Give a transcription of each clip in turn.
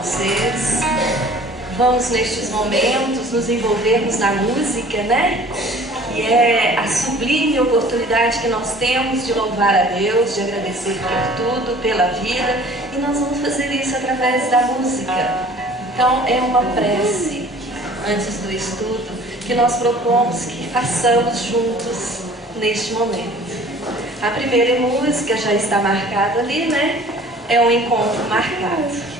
vocês. Vamos nestes momentos nos envolvermos na música, né? Que é a sublime oportunidade que nós temos de louvar a Deus, de agradecer por tudo, pela vida, e nós vamos fazer isso através da música. Então é uma prece antes do estudo que nós propomos que façamos juntos neste momento. A primeira música já está marcada ali, né? É um encontro marcado.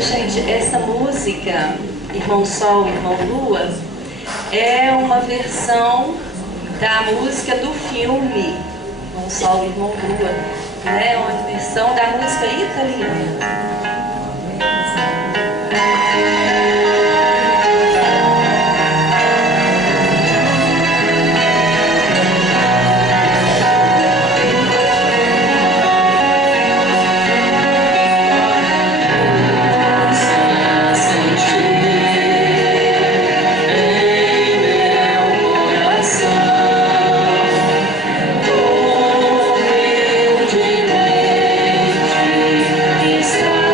Gente, essa música, Irmão Sol, Irmão Lua, é uma versão da música do filme Irmão Sol, Irmão Lua. É uma versão da música italiana. Está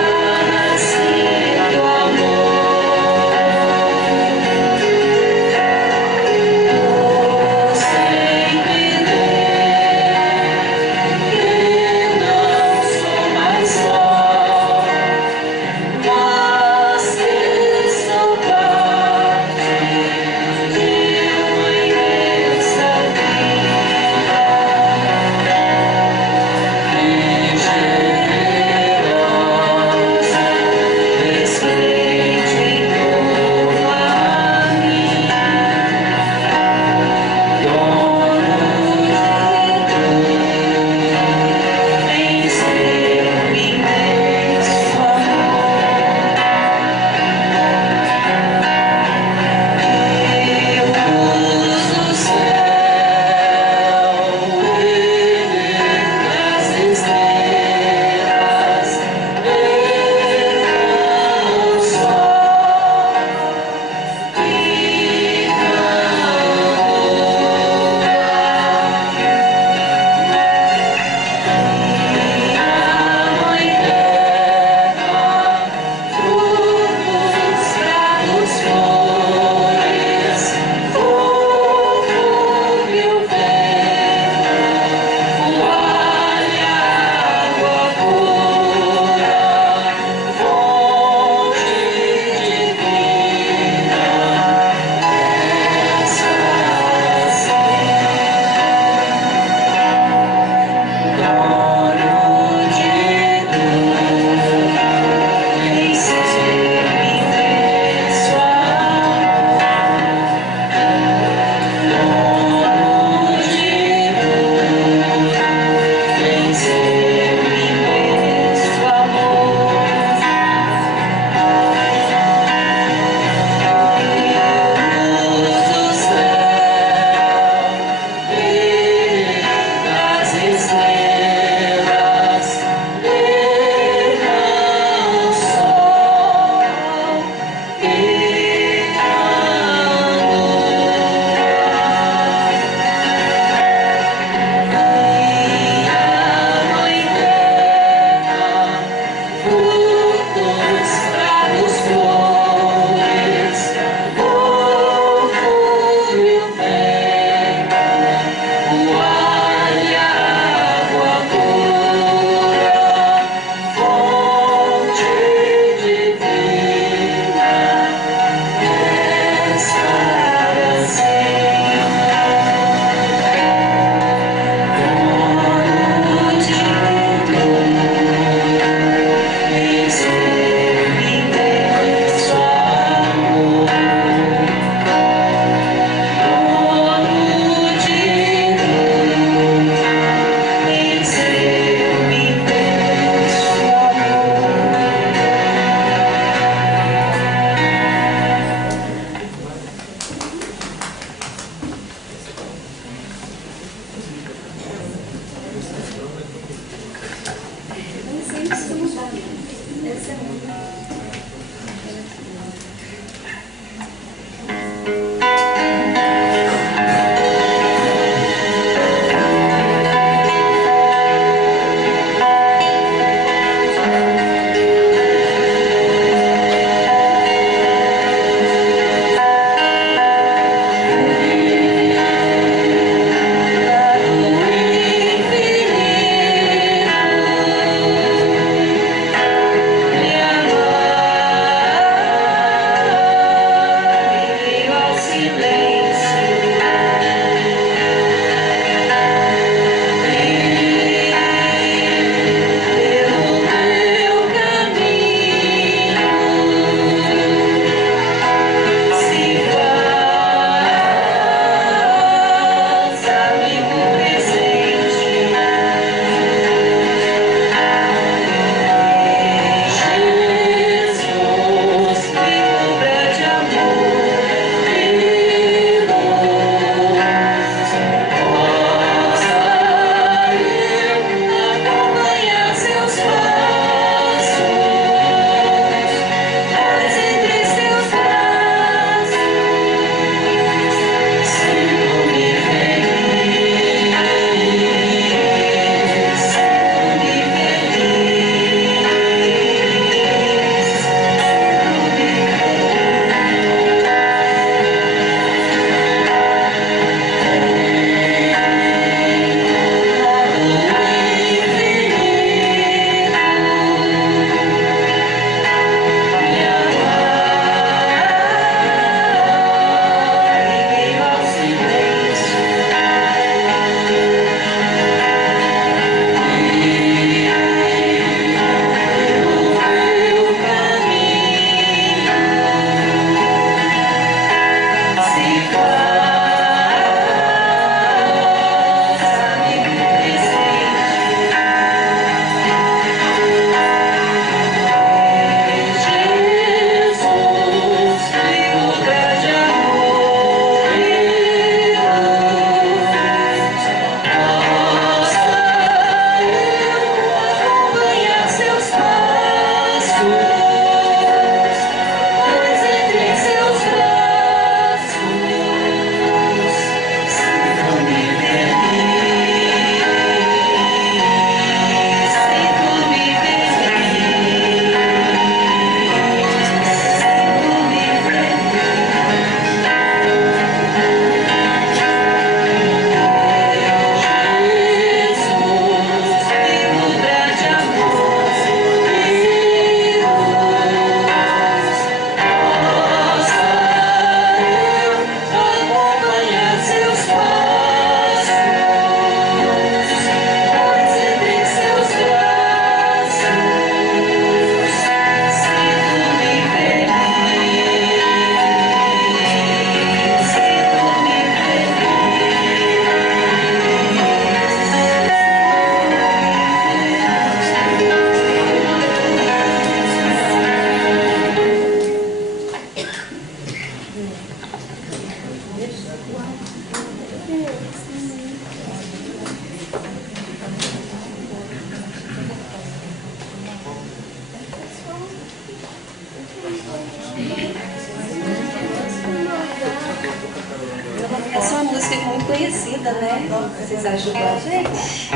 conhecida, né? Vocês ajudam a gente?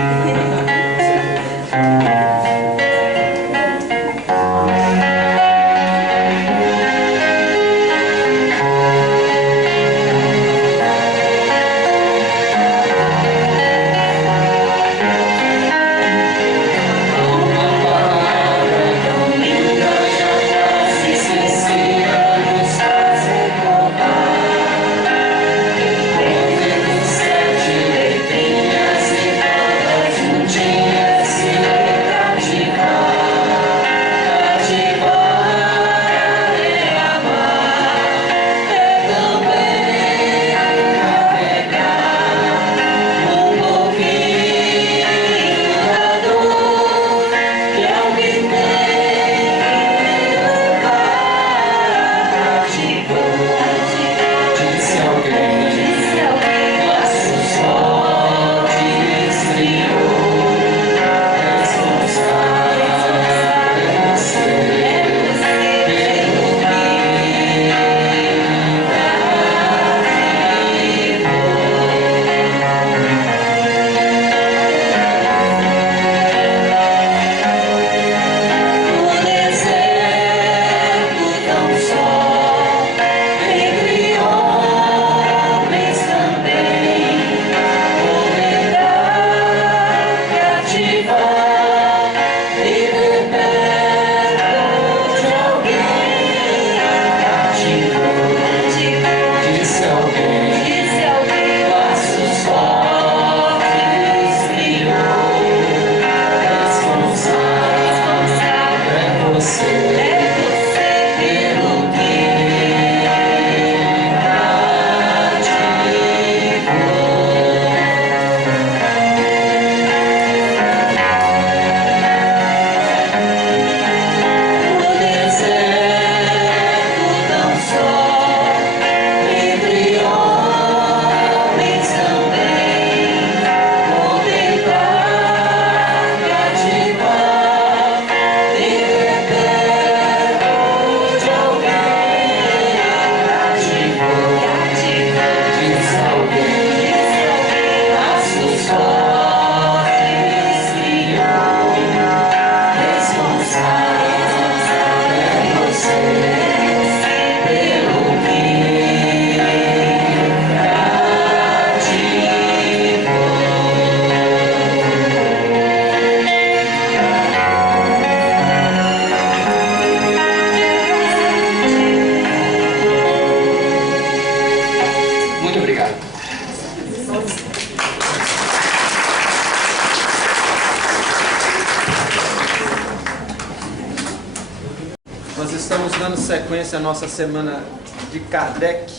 Nós estamos dando sequência à nossa semana de Kardec,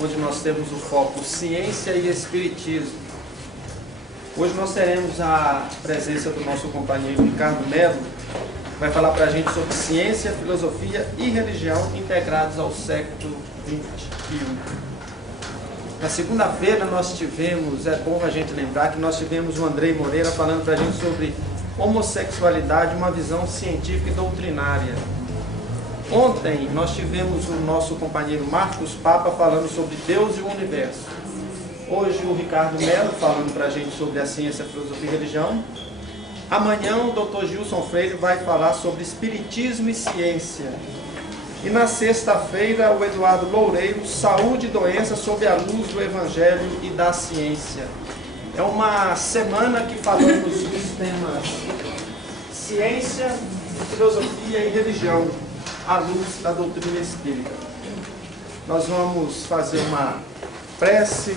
onde nós temos o foco Ciência e Espiritismo. Hoje nós teremos a presença do nosso companheiro Ricardo Melo, que vai falar para a gente sobre ciência, filosofia e religião integrados ao século XXI. Na segunda-feira nós tivemos, é bom a gente lembrar que nós tivemos o Andrei Moreira falando para a gente sobre homossexualidade, uma visão científica e doutrinária. Ontem nós tivemos o nosso companheiro Marcos Papa falando sobre Deus e o universo. Hoje o Ricardo Melo falando para a gente sobre a ciência, filosofia e religião. Amanhã o Dr. Gilson Freire vai falar sobre espiritismo e ciência. E na sexta-feira o Eduardo Loureiro, saúde e doença sob a luz do Evangelho e da ciência. É uma semana que falamos dos temas ciência, filosofia e religião, à luz da doutrina espírita. Nós vamos fazer uma prece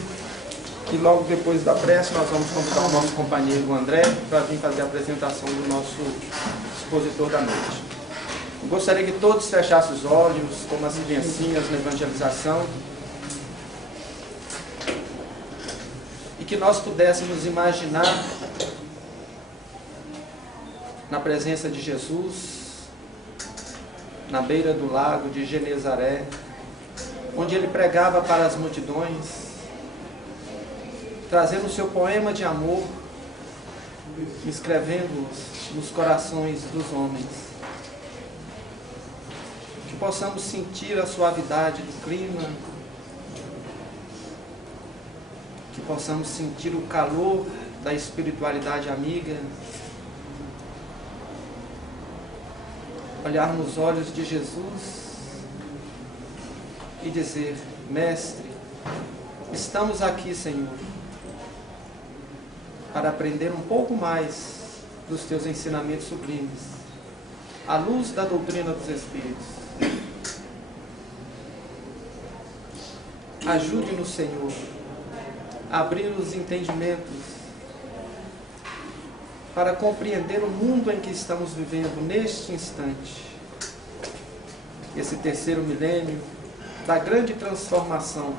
e logo depois da prece nós vamos convidar o nosso companheiro André para vir fazer a apresentação do nosso expositor da noite. Eu gostaria que todos fechassem os olhos, como as criancinhas na evangelização, e que nós pudéssemos imaginar na presença de Jesus, na beira do lago de Genezaré, onde ele pregava para as multidões, trazendo o seu poema de amor, escrevendo-os nos corações dos homens. Que possamos sentir a suavidade do clima, que que possamos sentir o calor da espiritualidade amiga, olhar nos olhos de Jesus e dizer: Mestre, estamos aqui, Senhor, para aprender um pouco mais dos teus ensinamentos sublimes, à luz da doutrina dos Espíritos. Ajude-nos, Senhor, a abrir os entendimentos para compreender o mundo em que estamos vivendo neste instante. Esse terceiro milênio da grande transformação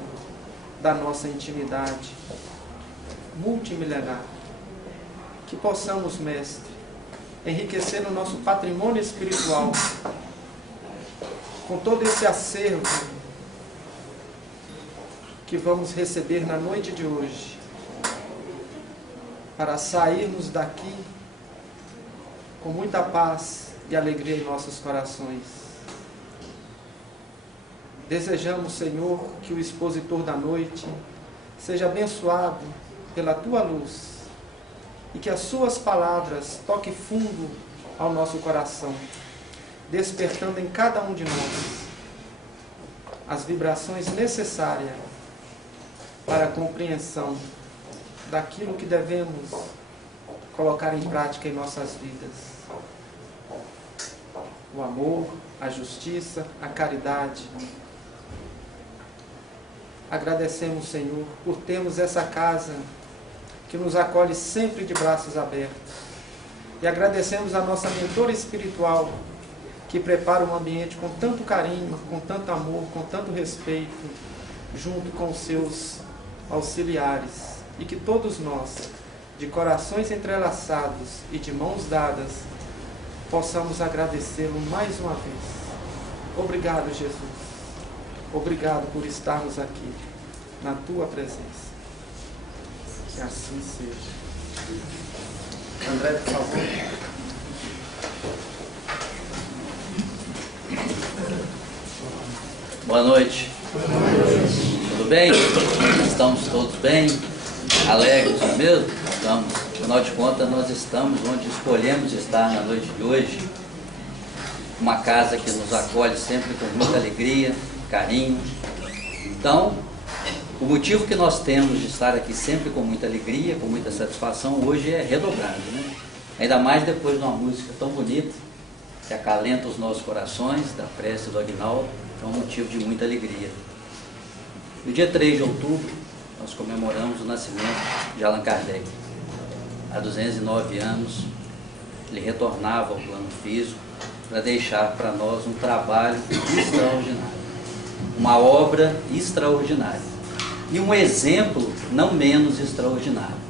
da nossa intimidade multimilenar. Que possamos, Mestre, enriquecer o nosso patrimônio espiritual com todo esse acervo que vamos receber na noite de hoje, para sairmos daqui com muita paz e alegria em nossos corações. Desejamos, Senhor, que o expositor da noite seja abençoado pela Tua luz e que as Suas palavras toquem fundo ao nosso coração, despertando em cada um de nós as vibrações necessárias para a compreensão daquilo que devemos colocar em prática em nossas vidas. O amor, a justiça, a caridade. Agradecemos, Senhor, por termos essa casa que nos acolhe sempre de braços abertos. E agradecemos a nossa mentora espiritual, que prepara um ambiente com tanto carinho, com tanto amor, com tanto respeito, junto com os seus auxiliares. E que todos nós, de corações entrelaçados e de mãos dadas, possamos agradecê-lo mais uma vez. Obrigado, Jesus. Obrigado por estarmos aqui, na Tua presença. Que assim seja. André, por favor. Boa noite. Tudo bem? Estamos todos bem? Alegres, não é mesmo? Estamos. Afinal de contas, nós estamos onde escolhemos estar na noite de hoje. Uma casa que nos acolhe sempre com muita alegria, carinho. Então, o motivo que nós temos de estar aqui sempre com muita alegria, com muita satisfação, hoje é redobrado, né? Ainda mais depois de uma música tão bonita, que acalenta os nossos corações, da prece do Aguinaldo, é um motivo de muita alegria. No dia 3 de outubro, nós comemoramos o nascimento de Allan Kardec. Há 209 anos, ele retornava ao plano físico para deixar para nós um trabalho extraordinário, uma obra extraordinária e um exemplo não menos extraordinário.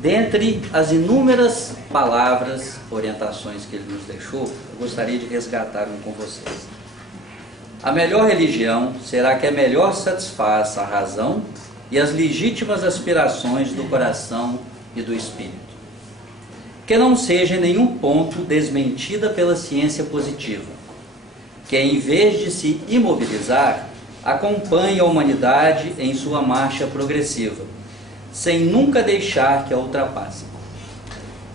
Dentre as inúmeras palavras, orientações que ele nos deixou, eu gostaria de resgatar um com vocês. A melhor religião será que a melhor satisfaça a razão e as legítimas aspirações do coração e do espírito. Que não seja em nenhum ponto desmentida pela ciência positiva, que em vez de se imobilizar, acompanhe a humanidade em sua marcha progressiva, sem nunca deixar que a ultrapasse.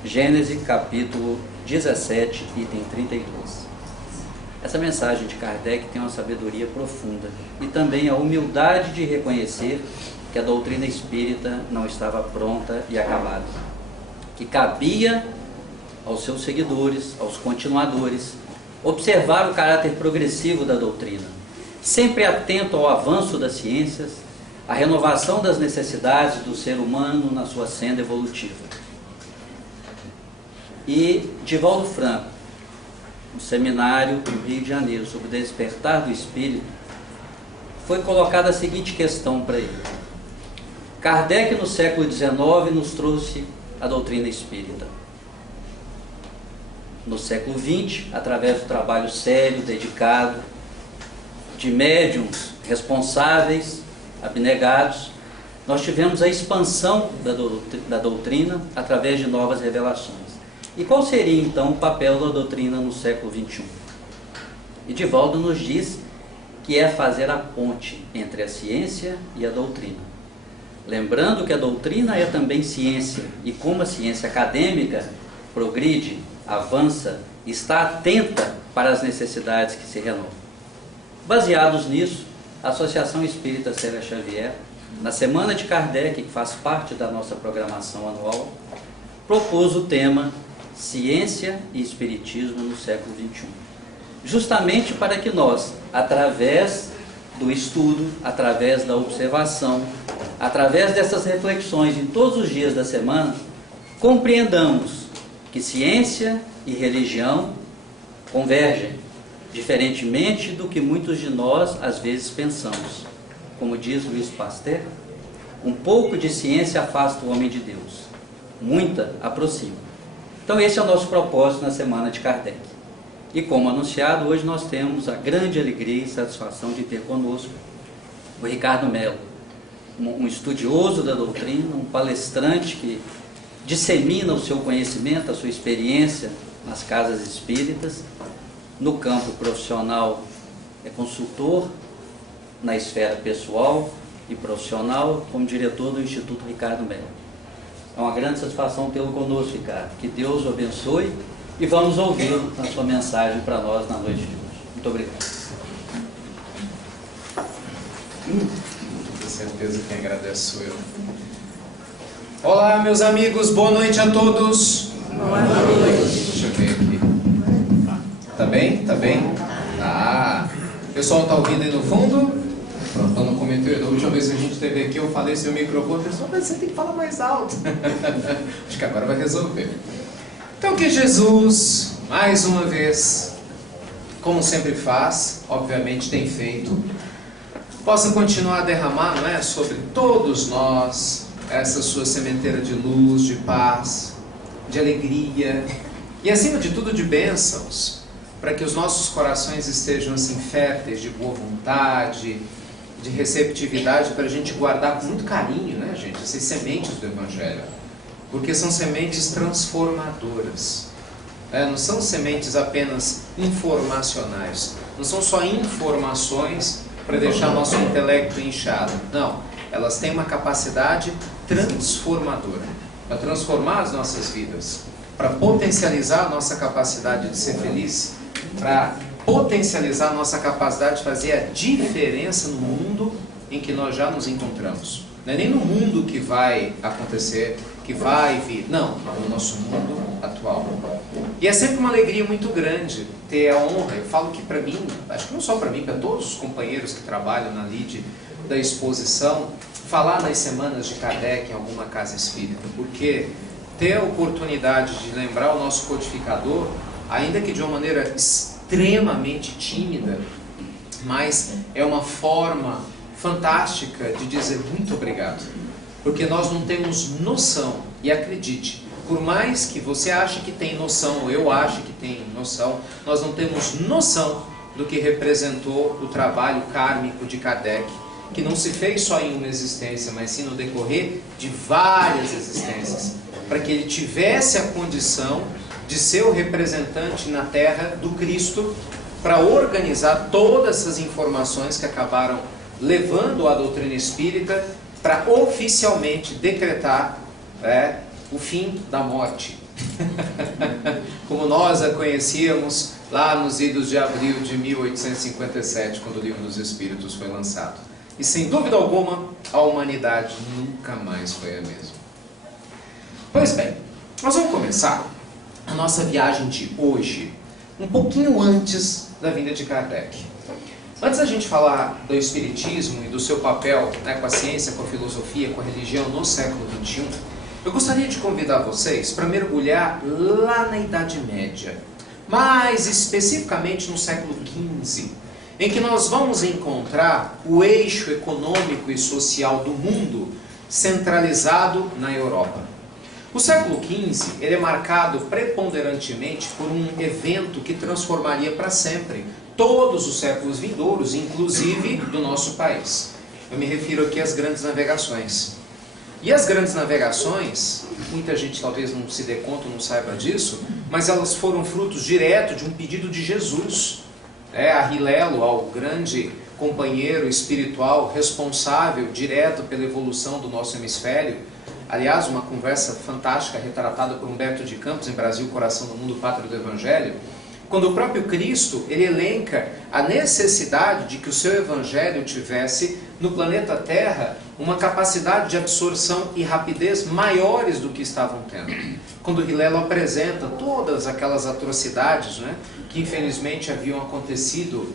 Gênesis capítulo 17, item 32. Essa mensagem de Kardec tem uma sabedoria profunda e também a humildade de reconhecer que a doutrina espírita não estava pronta e acabada, que cabia aos seus seguidores, aos continuadores, observar o caráter progressivo da doutrina, sempre atento ao avanço das ciências, à renovação das necessidades do ser humano na sua senda evolutiva. E Divaldo Franco, no seminário do Rio de Janeiro sobre o despertar do espírito, foi colocada a seguinte questão para ele. Kardec, no século XIX, nos trouxe a doutrina espírita. No século XX, através do trabalho sério, dedicado, de médiuns responsáveis, abnegados, nós tivemos a expansão da doutrina através de novas revelações. E qual seria então o papel da doutrina no século XXI? E Divaldo nos diz que é fazer a ponte entre a ciência e a doutrina, lembrando que a doutrina é também ciência, e como a ciência acadêmica progride, avança, está atenta para as necessidades que se renovam. Baseados nisso, a Associação Espírita Célia Xavier, na Semana de Kardec, que faz parte da nossa programação anual, propôs o tema Ciência e Espiritismo no século XXI. Justamente para que nós, através do estudo, através da observação, através dessas reflexões em todos os dias da semana, compreendamos que ciência e religião convergem, diferentemente do que muitos de nós às vezes pensamos. Como diz Louis Pasteur, um pouco de ciência afasta o homem de Deus, muita aproxima. Então esse é o nosso propósito na Semana de Kardec. E como anunciado, hoje nós temos a grande alegria e satisfação de ter conosco o Ricardo Mello, um estudioso da doutrina, um palestrante que dissemina o seu conhecimento, a sua experiência nas casas espíritas, no campo profissional é consultor, na esfera pessoal e profissional, como diretor do Instituto Ricardo Mello. É uma grande satisfação tê-lo conosco, Ricardo. Que Deus o abençoe e vamos ouvi-lo na sua mensagem para nós na noite de hoje. Muito obrigado. Com certeza quem agradeço eu. Olá, meus amigos, boa noite a todos. Boa noite. Deixa eu ver aqui. Tá bem? Tá bem? Tá. O pessoal tá ouvindo aí no fundo? Pronto, não comentou. Da última vez que a gente esteve aqui, eu falei seu microfone, pessoal, mas você tem que falar mais alto. Acho que agora vai resolver. Então que Jesus, mais uma vez, como sempre faz, obviamente tem feito, possa continuar a derramar, não é, sobre todos nós, essa sua sementeira de luz, de paz, de alegria e, acima de tudo, de bênçãos, para que os nossos corações estejam assim férteis de boa vontade, de receptividade, para a gente guardar com muito carinho, né, gente, essas sementes do Evangelho, porque são sementes transformadoras, não são sementes apenas informacionais, não são só informações para deixar nosso intelecto inchado, não, elas têm uma capacidade transformadora, para transformar as nossas vidas, para potencializar a nossa capacidade de ser feliz, para potencializar a nossa capacidade de fazer a diferença no mundo em que nós já nos encontramos. Não é nem no mundo que vai acontecer, que vai vir, não, no nosso mundo atual. E é sempre uma alegria muito grande ter a honra, eu falo que para mim, acho que não só para mim, para todos os companheiros que trabalham na lide da exposição, falar nas semanas de Kardec em alguma casa espírita, porque ter a oportunidade de lembrar o nosso codificador, ainda que de uma maneira extremamente tímida, mas é uma forma fantástica de dizer muito obrigado, porque nós não temos noção, e acredite, por mais que você ache que tem noção, ou eu ache que tem noção, nós não temos noção do que representou o trabalho kármico de Kardec, que não se fez só em uma existência, mas sim no decorrer de várias existências, para que ele tivesse a condição de ser o representante na Terra do Cristo, para organizar todas essas informações que acabaram levando a doutrina espírita para oficialmente decretar o fim da morte, como nós a conhecíamos lá nos idos de abril de 1857, quando o Livro dos Espíritos foi lançado. E sem dúvida alguma, a humanidade nunca mais foi a mesma. Pois bem, nós vamos começar a nossa viagem de hoje, um pouquinho antes da vinda de Kardec. Antes da gente falar do Espiritismo e do seu papel, com a ciência, com a filosofia, com a religião no século XXI, eu gostaria de convidar vocês para mergulhar lá na Idade Média, mais especificamente no século XV, em que nós vamos encontrar o eixo econômico e social do mundo centralizado na Europa. O século XV ele é marcado preponderantemente por um evento que transformaria para sempre todos os séculos vindouros, inclusive do nosso país. Eu me refiro aqui às grandes navegações. E as grandes navegações, muita gente talvez não se dê conta, não saiba disso, mas elas foram frutos direto de um pedido de Jesus, a Hilelo, ao grande companheiro espiritual responsável direto pela evolução do nosso hemisfério. Aliás, uma conversa fantástica retratada por Humberto de Campos em Brasil, Coração do Mundo, Pátria do Evangelho, quando o próprio Cristo ele elenca a necessidade de que o seu Evangelho tivesse no planeta Terra uma capacidade de absorção e rapidez maiores do que estavam tendo. Quando Hilelo apresenta todas aquelas atrocidades, né, que infelizmente haviam acontecido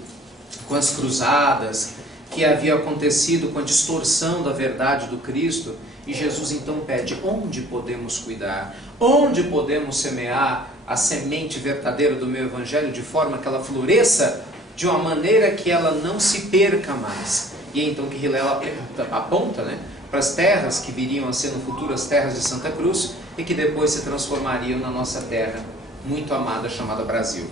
com as cruzadas, que havia acontecido com a distorção da verdade do Cristo, e Jesus então pede: onde podemos cuidar? Onde podemos semear a semente verdadeira do meu Evangelho de forma que ela floresça de uma maneira que ela não se perca mais? E é então que Hilelo aponta, né, para as terras que viriam a ser no futuro as terras de Santa Cruz e que depois se transformariam na nossa terra muito amada chamada Brasil.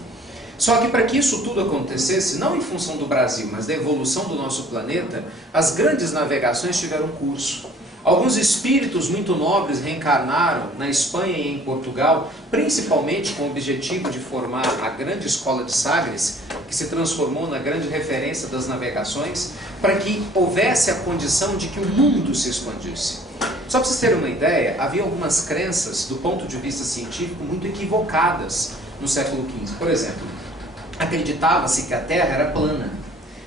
Só que para que isso tudo acontecesse, não em função do Brasil, mas da evolução do nosso planeta, as grandes navegações tiveram curso. Alguns espíritos muito nobres reencarnaram na Espanha e em Portugal, principalmente com o objetivo de formar a grande escola de Sagres, que se transformou na grande referência das navegações, para que houvesse a condição de que o mundo se expandisse. Só para vocês terem uma ideia, havia algumas crenças, do ponto de vista científico, muito equivocadas no século XV. Por exemplo, acreditava-se que a Terra era plana.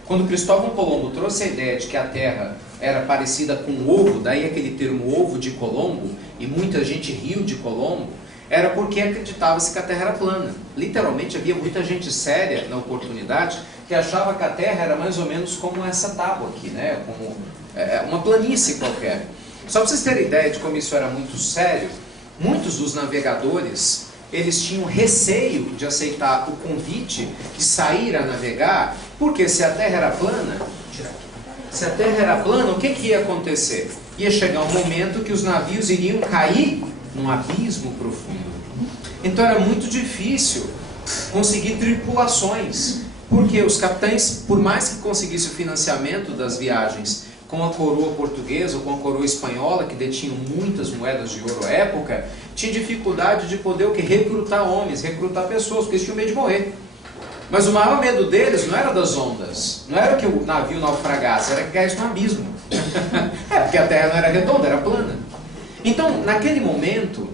Quando Cristóvão Colombo trouxe a ideia de que a Terra era parecida com um ovo, daí aquele termo ovo de Colombo, e muita gente riu de Colombo, era porque acreditava-se que a Terra era plana. Literalmente havia muita gente séria na oportunidade que achava que a Terra era mais ou menos como essa tábua aqui, né? Como uma planície qualquer. Só para vocês terem ideia de como isso era muito sério, muitos dos navegadores, eles tinham receio de aceitar o convite de sair a navegar, porque se a Terra era plana, o que ia acontecer? Ia chegar um momento que os navios iriam cair num abismo profundo. Então era muito difícil conseguir tripulações, porque os capitães, por mais que conseguissem o financiamento das viagens com a coroa portuguesa ou com a coroa espanhola, que detinham muitas moedas de ouro à época, tinha dificuldade de poder o quê? Recrutar homens, recrutar pessoas, porque eles tinham medo de morrer. Mas o maior medo deles não era das ondas, não era que o navio naufragasse, era que caísse no abismo. Porque a Terra não era redonda, era plana. Então, naquele momento,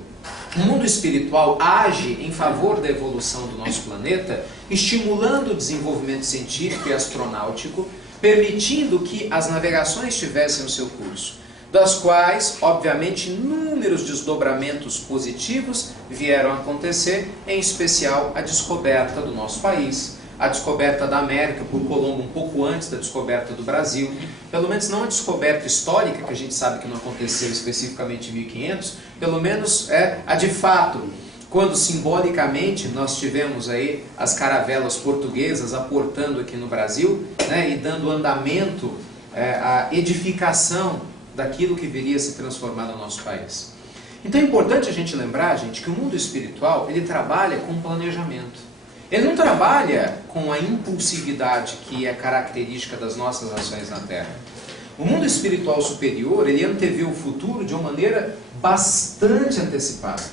o mundo espiritual age em favor da evolução do nosso planeta, estimulando o desenvolvimento científico e astronáutico, permitindo que as navegações tivessem o seu curso, das quais, obviamente, inúmeros desdobramentos positivos vieram a acontecer, em especial a descoberta do nosso país, a descoberta da América por Colombo um pouco antes da descoberta do Brasil, pelo menos não a descoberta histórica, que a gente sabe que não aconteceu especificamente em 1500, pelo menos a de fato, quando simbolicamente nós tivemos aí as caravelas portuguesas aportando aqui no Brasil, né, e dando andamento à edificação daquilo que viria a se transformar no nosso país. Então é importante a gente lembrar, gente, que o mundo espiritual, ele trabalha com planejamento. Ele não trabalha com a impulsividade que é característica das nossas ações na Terra. O mundo espiritual superior, ele antevê o futuro de uma maneira bastante antecipada.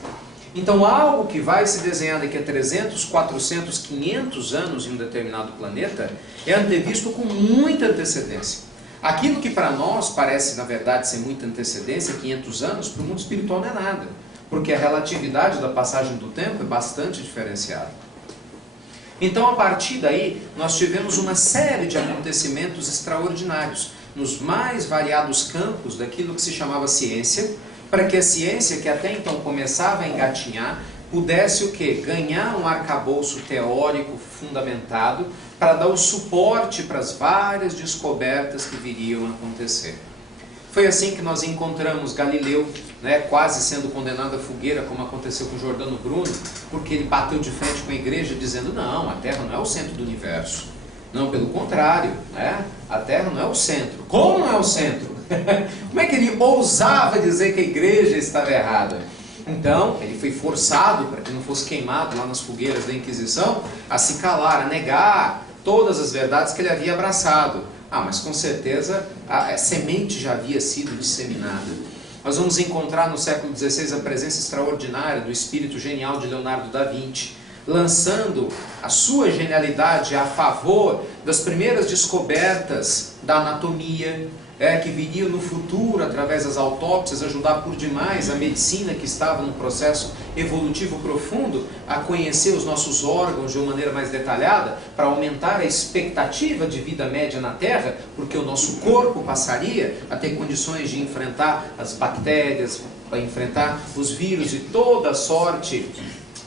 Então algo que vai se desenhar daqui a 300, 400, 500 anos em um determinado planeta é antevisto com muita antecedência. Aquilo que para nós parece, na verdade, ser muita antecedência, 500 anos, para o mundo espiritual não é nada. Porque a relatividade da passagem do tempo é bastante diferenciada. Então, a partir daí, nós tivemos uma série de acontecimentos extraordinários, nos mais variados campos daquilo que se chamava ciência, para que a ciência, que até então começava a engatinhar, pudesse o quê? Ganhar um arcabouço teórico fundamentado para dar o suporte para as várias descobertas que viriam a acontecer. Foi assim que nós encontramos Galileu, né, quase sendo condenado à fogueira, como aconteceu com Giordano Bruno, porque ele bateu de frente com a igreja dizendo: não, a Terra não é o centro do universo. Não, pelo contrário, né? A Terra não é o centro. Como não é o centro? Como é que ele ousava dizer que a igreja estava errada? Então, ele foi forçado, para que não fosse queimado lá nas fogueiras da Inquisição, a se calar, a negar todas as verdades que ele havia abraçado. Mas com certeza a semente já havia sido disseminada. Nós vamos encontrar no século XVI a presença extraordinária do espírito genial de Leonardo da Vinci, lançando a sua genialidade a favor das primeiras descobertas da anatomia, que viriam no futuro, através das autópsias, ajudar por demais a medicina que estava num processo evolutivo profundo a conhecer os nossos órgãos de uma maneira mais detalhada, para aumentar a expectativa de vida média na Terra, porque o nosso corpo passaria a ter condições de enfrentar as bactérias, para enfrentar os vírus e toda a sorte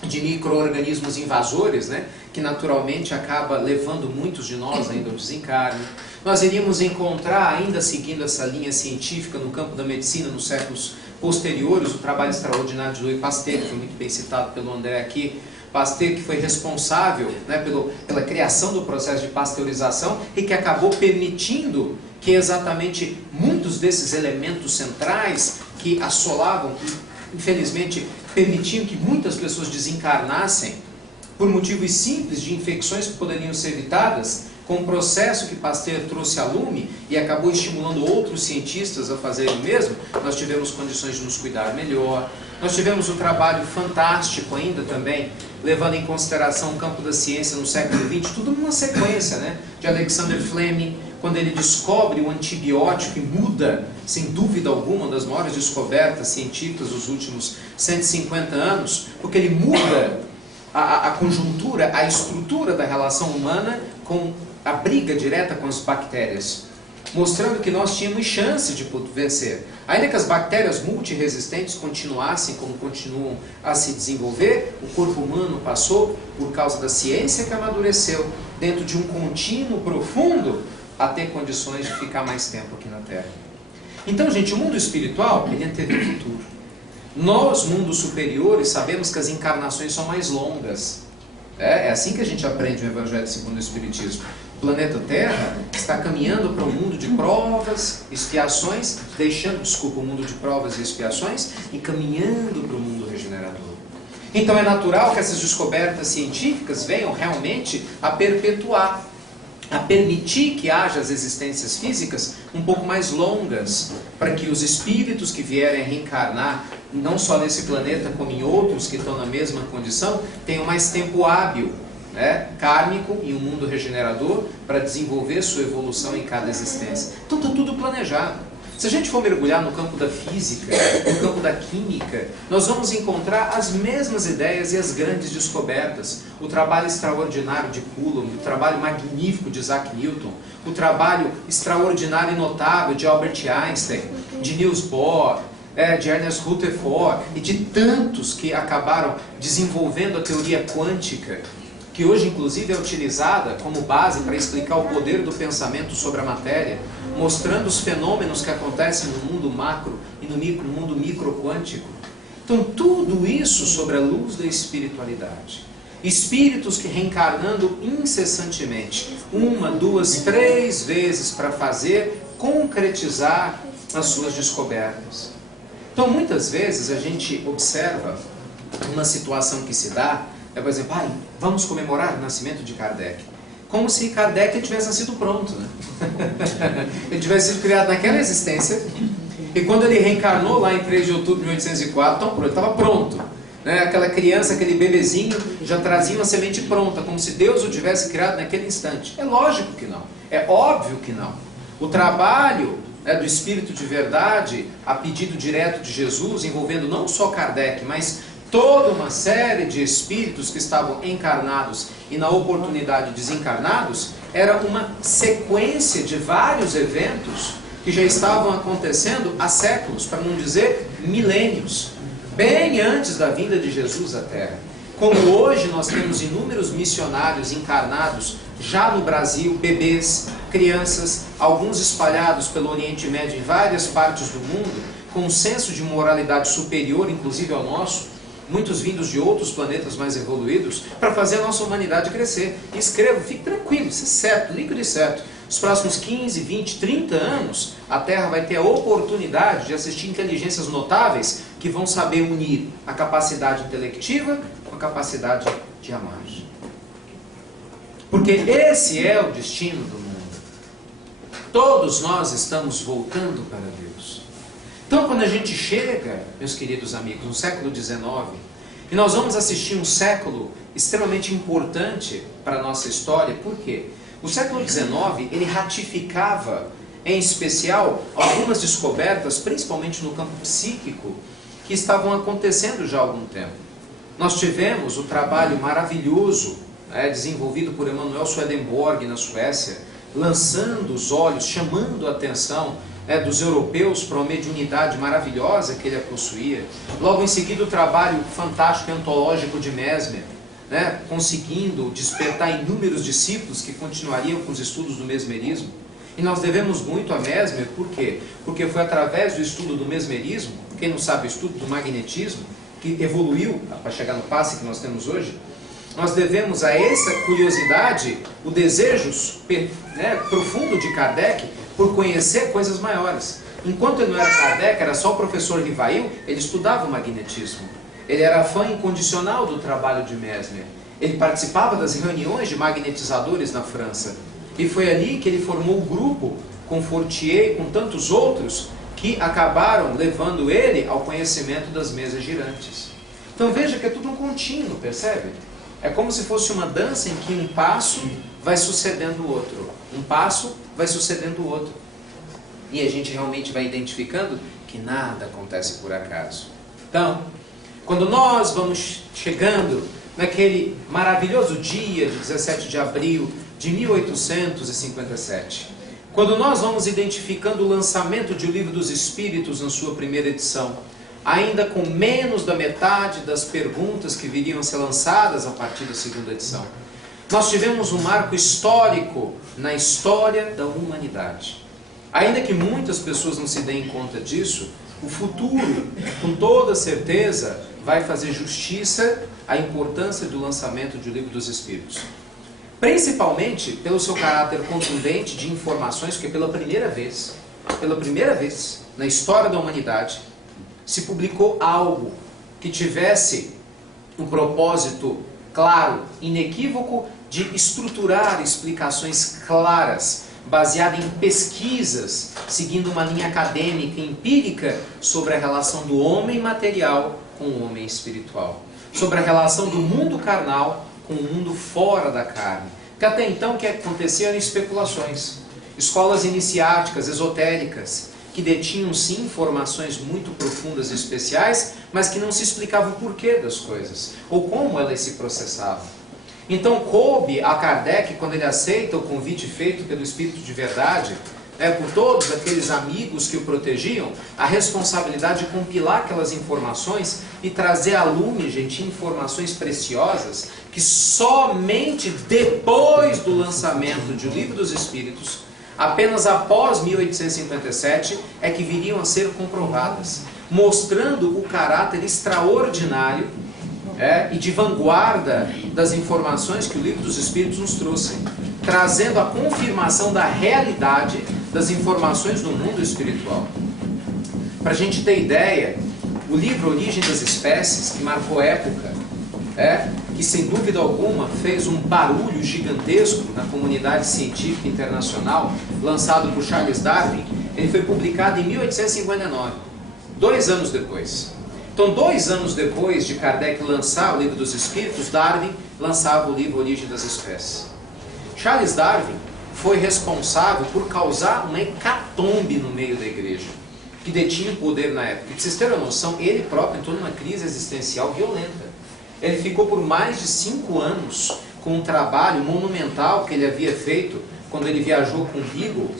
de micro-organismos invasores, que naturalmente acaba levando muitos de nós ainda ao desencarne. Nós iríamos encontrar, ainda seguindo essa linha científica no campo da medicina nos séculos posteriores, o trabalho extraordinário de Louis Pasteur, que foi muito bem citado pelo André aqui. Pasteur, que foi responsável pela criação do processo de pasteurização e que acabou permitindo que exatamente muitos desses elementos centrais que assolavam, infelizmente, permitiam que muitas pessoas desencarnassem por motivos simples de infecções que poderiam ser evitadas, com o processo que Pasteur trouxe a lume e acabou estimulando outros cientistas a fazerem o mesmo. Nós tivemos condições de nos cuidar melhor. Nós tivemos um trabalho fantástico ainda também, levando em consideração o campo da ciência no século XX, tudo numa sequência, de Alexander Fleming, quando ele descobre o antibiótico e muda, sem dúvida alguma, uma das maiores descobertas científicas dos últimos 150 anos, porque ele muda a conjuntura, a estrutura da relação humana com a briga direta com as bactérias, mostrando que nós tínhamos chance de vencer. Ainda que as bactérias multiresistentes continuassem como continuam a se desenvolver, o corpo humano passou, por causa da ciência que amadureceu, dentro de um contínuo profundo, a ter condições de ficar mais tempo aqui na Terra. Então, gente, o mundo espiritual, ele antevê o futuro. Nós, mundos superiores, sabemos que as encarnações são mais longas. É assim que a gente aprende o Evangelho segundo o Espiritismo. O planeta Terra está caminhando para um mundo de provas, expiações, o mundo de provas e expiações, e caminhando para o mundo regenerador. Então é natural que essas descobertas científicas venham realmente a perpetuar, a permitir que haja as existências físicas um pouco mais longas, para que os espíritos que vierem a reencarnar, não só nesse planeta como em outros que estão na mesma condição, tenham mais tempo hábil, kármico e um mundo regenerador, para desenvolver sua evolução em cada existência. Então está tudo planejado. Se a gente for mergulhar no campo da física, no campo da química, nós vamos encontrar as mesmas ideias e as grandes descobertas. O trabalho extraordinário de Coulomb, o trabalho magnífico de Isaac Newton, o trabalho extraordinário e notável de Albert Einstein, de Niels Bohr, de Ernest Rutherford e de tantos que acabaram desenvolvendo a teoria quântica, que hoje inclusive é utilizada como base para explicar o poder do pensamento sobre a matéria, mostrando os fenômenos que acontecem no mundo macro e no mundo microquântico. Então tudo isso sobre a luz da espiritualidade. Espíritos que reencarnando incessantemente, 1, 2, 3 vezes para fazer, concretizar as suas descobertas. Então muitas vezes a gente observa uma situação que se dá, por exemplo, vamos comemorar o nascimento de Kardec. Como se Kardec tivesse nascido pronto, Ele tivesse sido criado naquela existência, e quando ele reencarnou lá em 3 de outubro de 1804, ele estava pronto. Aquela criança, aquele bebezinho, já trazia uma semente pronta, como se Deus o tivesse criado naquele instante. É lógico que não, é óbvio que não. O trabalho do Espírito de Verdade, a pedido direto de Jesus, envolvendo não só Kardec, mas toda uma série de espíritos que estavam encarnados e na oportunidade desencarnados, era uma sequência de vários eventos que já estavam acontecendo há séculos, para não dizer milênios, bem antes da vinda de Jesus à Terra. Como hoje nós temos inúmeros missionários encarnados já no Brasil, bebês, crianças, alguns espalhados pelo Oriente Médio em várias partes do mundo, com um senso de moralidade superior, inclusive ao nosso, muitos vindos de outros planetas mais evoluídos, para fazer a nossa humanidade crescer. E escrevo, fique tranquilo, isso é certo, líquido e certo. Nos próximos 15, 20, 30 anos, a Terra vai ter a oportunidade de assistir inteligências notáveis que vão saber unir a capacidade intelectiva com a capacidade de amar. Porque esse é o destino do mundo. Todos nós estamos voltando para Deus. Então, quando a gente chega, meus queridos amigos, no século XIX, E nós vamos assistir um século extremamente importante para a nossa história. Por quê? O século XIX, ele ratificava, em especial, algumas descobertas, principalmente no campo psíquico, que estavam acontecendo já há algum tempo. Nós tivemos o trabalho maravilhoso, desenvolvido por Emanuel Swedenborg na Suécia, lançando os olhos, chamando a atenção dos europeus para uma mediunidade maravilhosa que ele possuía. Logo em seguida o trabalho fantástico e antológico de Mesmer, conseguindo despertar inúmeros discípulos que continuariam com os estudos do mesmerismo. E nós devemos muito a Mesmer, por quê? Porque foi através do estudo do mesmerismo, quem não sabe o estudo do magnetismo, que evoluiu para chegar no passe que nós temos hoje, nós devemos a essa curiosidade, o desejo profundo de Kardec por conhecer coisas maiores. Enquanto ele não era Kardec, era só o professor Rivail, ele estudava o magnetismo. Ele era fã incondicional do trabalho de Mesmer. Ele participava das reuniões de magnetizadores na França. E foi ali que ele formou o grupo com Fortier e com tantos outros que acabaram levando ele ao conhecimento das mesas girantes. Então veja que é tudo um contínuo, percebe? É como se fosse uma dança em que um passo vai sucedendo o outro. Um passo vai sucedendo o outro. E a gente realmente vai identificando que nada acontece por acaso. Então, quando nós vamos chegando naquele maravilhoso dia de 17 de abril de 1857, quando nós vamos identificando o lançamento de O Livro dos Espíritos na sua primeira edição, ainda com menos da metade das perguntas que viriam a ser lançadas a partir da segunda edição, nós tivemos um marco histórico na história da humanidade. Ainda que muitas pessoas não se deem conta disso, o futuro, com toda certeza, vai fazer justiça à importância do lançamento de O Livro dos Espíritos. Principalmente pelo seu caráter contundente de informações, porque pela primeira vez na história da humanidade, se publicou algo que tivesse um propósito claro, inequívoco, de estruturar explicações claras, baseadas em pesquisas, seguindo uma linha acadêmica e empírica sobre a relação do homem material com o homem espiritual, sobre a relação do mundo carnal com o mundo fora da carne. Porque até então o que acontecia eram especulações, escolas iniciáticas, esotéricas, que detinham sim informações muito profundas e especiais, mas que não se explicava o porquê das coisas, ou como elas se processavam. Então coube a Kardec, quando ele aceita o convite feito pelo Espírito de Verdade, por todos aqueles amigos que o protegiam, a responsabilidade de compilar aquelas informações e trazer à lume, gente, informações preciosas, que somente depois do lançamento de O Livro dos Espíritos, apenas após 1857, é que viriam a ser comprovadas, mostrando o caráter extraordinário e de vanguarda das informações que o Livro dos Espíritos nos trouxe, trazendo a confirmação da realidade das informações do mundo espiritual. Para a gente ter ideia, o livro Origem das Espécies, que marcou época, que sem dúvida alguma fez um barulho gigantesco na comunidade científica internacional, lançado por Charles Darwin, ele foi publicado em 1859, 2 anos depois. Então, 2 anos depois de Kardec lançar o Livro dos Espíritos, Darwin lançava o livro Origem das Espécies. Charles Darwin foi responsável por causar uma hecatombe no meio da igreja, que detinha o poder na época. E para vocês terem uma noção, ele próprio entrou numa crise existencial violenta. Ele ficou por mais de 5 anos com um trabalho monumental que ele havia feito quando ele viajou com o Beagle,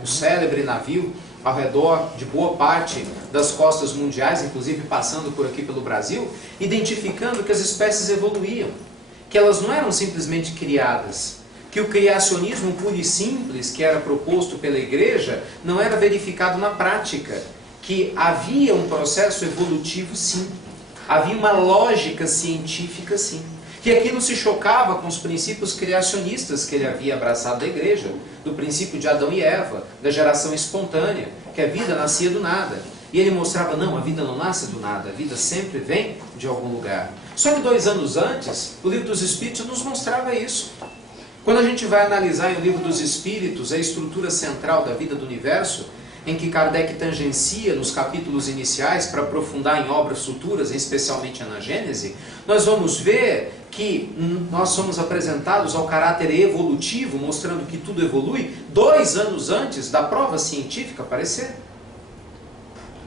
o célebre navio, ao redor de boa parte das costas mundiais, inclusive passando por aqui pelo Brasil, identificando que as espécies evoluíam, que elas não eram simplesmente criadas, que o criacionismo puro e simples que era proposto pela igreja não era verificado na prática, que havia um processo evolutivo sim, havia uma lógica científica sim, que aquilo se chocava com os princípios criacionistas que ele havia abraçado da igreja, do princípio de Adão e Eva, da geração espontânea, que a vida nascia do nada. E ele mostrava, não, a vida não nasce do nada, a vida sempre vem de algum lugar. Só que 2 anos antes, o Livro dos Espíritos nos mostrava isso. Quando a gente vai analisar em O Livro dos Espíritos a estrutura central da vida do universo, em que Kardec tangencia nos capítulos iniciais para aprofundar em obras futuras, especialmente na Gênese, nós vamos ver que nós somos apresentados ao caráter evolutivo, mostrando que tudo evolui 2 anos antes da prova científica aparecer.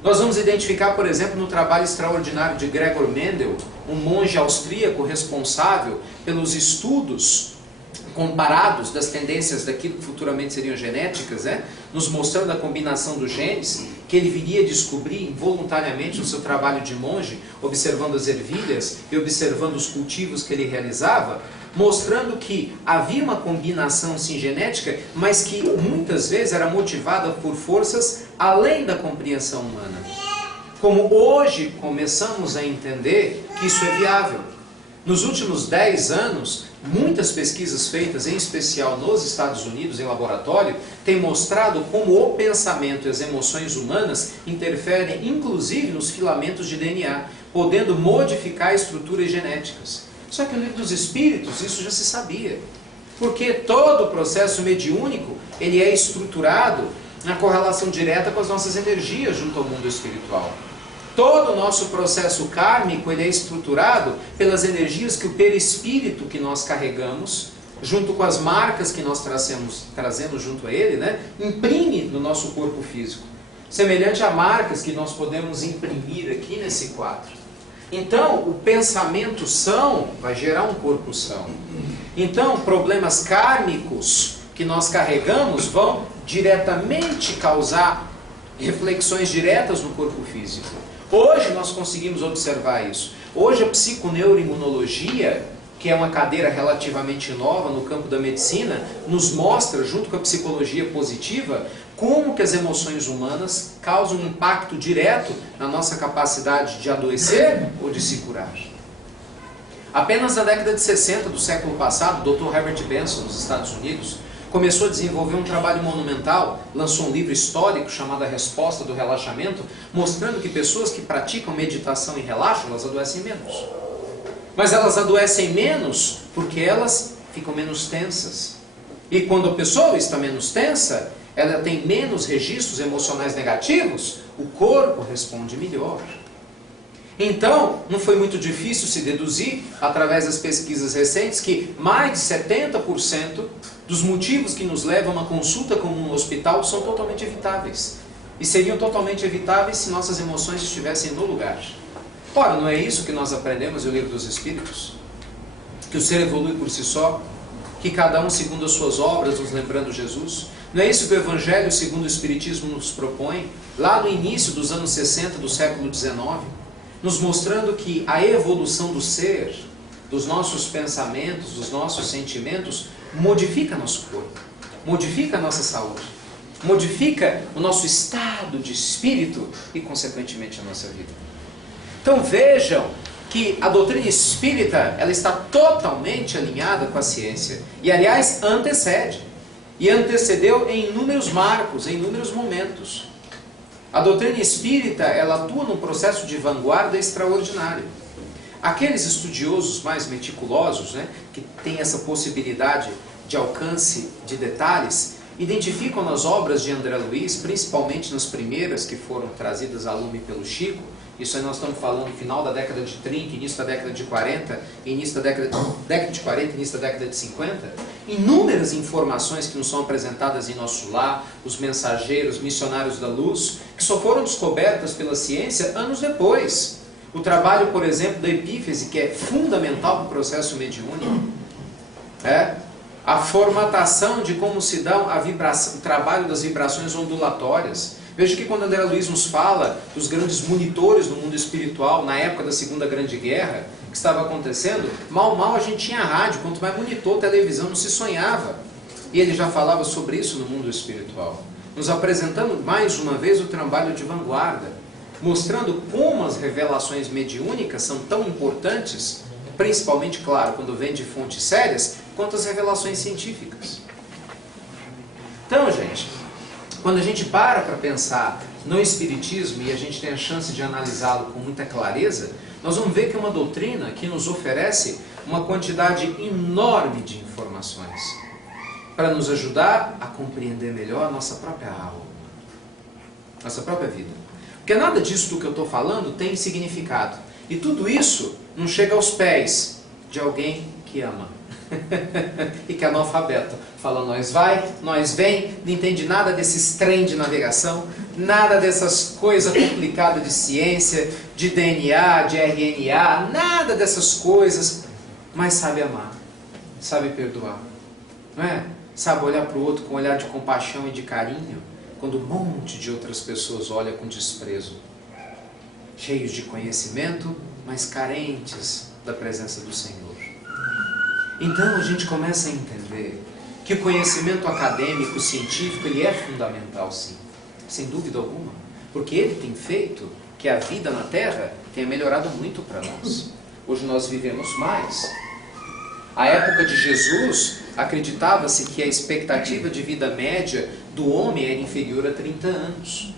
Nós vamos identificar, por exemplo, no trabalho extraordinário de Gregor Mendel, um monge austríaco responsável pelos estudos comparados das tendências daquilo que futuramente seriam genéticas, né? Nos mostrando a combinação dos genes, que ele viria descobrir voluntariamente no seu trabalho de monge, observando as ervilhas e observando os cultivos que ele realizava, mostrando que havia uma combinação sim genética, mas que muitas vezes era motivada por forças além da compreensão humana. Como hoje começamos a entender que isso é viável. Nos últimos 10 anos, muitas pesquisas feitas, em especial nos Estados Unidos, em laboratório, têm mostrado como o pensamento e as emoções humanas interferem, inclusive, nos filamentos de DNA, podendo modificar estruturas genéticas. Só que no Livro dos Espíritos, isso já se sabia. Porque todo o processo mediúnico, ele é estruturado na correlação direta com as nossas energias junto ao mundo espiritual. Todo o nosso processo kármico ele é estruturado pelas energias que o perispírito que nós carregamos, junto com as marcas que nós trazemos junto a ele, né, imprime no nosso corpo físico. Semelhante a marcas que nós podemos imprimir aqui nesse quadro. Então, o pensamento são vai gerar um corpo são. Então, problemas kármicos que nós carregamos vão diretamente causar reflexões diretas no corpo físico. Hoje nós conseguimos observar isso. Hoje a psiconeuroimunologia, que é uma cadeira relativamente nova no campo da medicina, nos mostra, junto com a psicologia positiva, como que as emoções humanas causam um impacto direto na nossa capacidade de adoecer ou de se curar. Apenas na década de 60 do século passado, o Dr. Herbert Benson, nos Estados Unidos, começou a desenvolver um trabalho monumental, lançou um livro histórico chamado A Resposta do Relaxamento, mostrando que pessoas que praticam meditação e relaxam, elas adoecem menos. Mas elas adoecem menos porque elas ficam menos tensas. E quando a pessoa está menos tensa, ela tem menos registros emocionais negativos, o corpo responde melhor. Então, não foi muito difícil se deduzir, através das pesquisas recentes, que mais de 70% dos motivos que nos levam a uma consulta comum no hospital são totalmente evitáveis. E seriam totalmente evitáveis se nossas emoções estivessem no lugar. Ora, não é isso que nós aprendemos no Livro dos Espíritos? Que o ser evolui por si só? Que cada um segundo as suas obras, nos lembrando Jesus? Não é isso que o Evangelho segundo o Espiritismo nos propõe? Lá no início dos anos 60 do século XIX, nos mostrando que a evolução do ser, dos nossos pensamentos, dos nossos sentimentos, modifica nosso corpo, modifica a nossa saúde, modifica o nosso estado de espírito e, consequentemente, a nossa vida. Então vejam que a doutrina espírita ela está totalmente alinhada com a ciência e, aliás, antecede. E antecedeu em inúmeros marcos, em inúmeros momentos. A doutrina espírita ela atua num processo de vanguarda extraordinário. Aqueles estudiosos mais meticulosos, né, que têm essa possibilidade de alcance de detalhes, identificam nas obras de André Luiz, principalmente nas primeiras que foram trazidas a lume pelo Chico, isso aí nós estamos falando no final da década de 30, início da década de 40, início da década de 40, início da década de 50, inúmeras informações que nos são apresentadas em nosso lar, os mensageiros, missionários da luz, que só foram descobertas pela ciência anos depois. O trabalho, por exemplo, da epífise, que é fundamental para o processo mediúnico, a formatação de como se dá a vibração, o trabalho das vibrações ondulatórias. Veja que quando André Luiz nos fala dos grandes monitores do mundo espiritual, na época da Segunda Grande Guerra, que estava acontecendo, mal a gente tinha rádio, quanto mais monitor, televisão, não se sonhava. E ele já falava sobre isso no mundo espiritual. Nos apresentando mais uma vez o trabalho de vanguarda, mostrando como as revelações mediúnicas são tão importantes, principalmente, claro, quando vem de fontes sérias, quanto as revelações científicas. Então, gente, quando a gente para pensar no Espiritismo e a gente tem a chance de analisá-lo com muita clareza, nós vamos ver que é uma doutrina que nos oferece uma quantidade enorme de informações para nos ajudar a compreender melhor a nossa própria alma. Nossa própria vida. Porque nada disso do que eu estou falando tem significado. E tudo isso não chega aos pés de alguém que ama. E que é analfabeto. Fala, nós vai, nós vem, não entende nada desses trem de navegação, nada dessas coisas complicadas de ciência, de DNA, de RNA, nada dessas coisas, mas sabe amar, sabe perdoar, não é? Sabe olhar para o outro com um olhar de compaixão e de carinho, quando um monte de outras pessoas olham com desprezo, cheios de conhecimento, mas carentes da presença do Senhor. Então a gente começa a entender que o conhecimento acadêmico, científico, ele é fundamental, sim, sem dúvida alguma, porque ele tem feito que a vida na Terra tenha melhorado muito para nós. Hoje nós vivemos mais. A época de Jesus, acreditava-se que a expectativa de vida média do homem era inferior a 30 anos.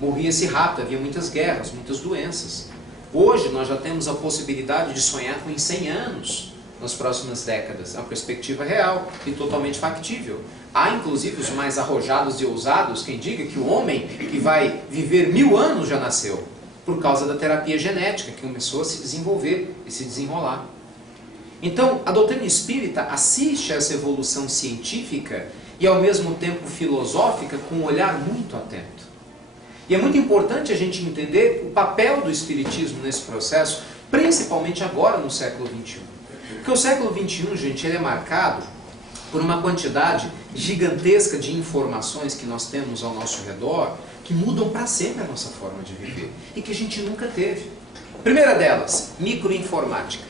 Morria-se rápido, havia muitas guerras, muitas doenças. Hoje nós já temos a possibilidade de sonhar com 100 anos nas próximas décadas. É uma perspectiva real e totalmente factível. Há inclusive os mais arrojados e ousados quem diga que o homem que vai viver 1000 anos já nasceu, por causa da terapia genética que começou a se desenvolver e se desenrolar. Então, a doutrina espírita assiste a essa evolução científica e ao mesmo tempo filosófica com um olhar muito atento. E é muito importante a gente entender o papel do espiritismo nesse processo, principalmente agora no século XXI. Porque o século XXI, gente, ele é marcado por uma quantidade gigantesca de informações que nós temos ao nosso redor, que mudam para sempre a nossa forma de viver e que a gente nunca teve. A primeira delas, microinformática,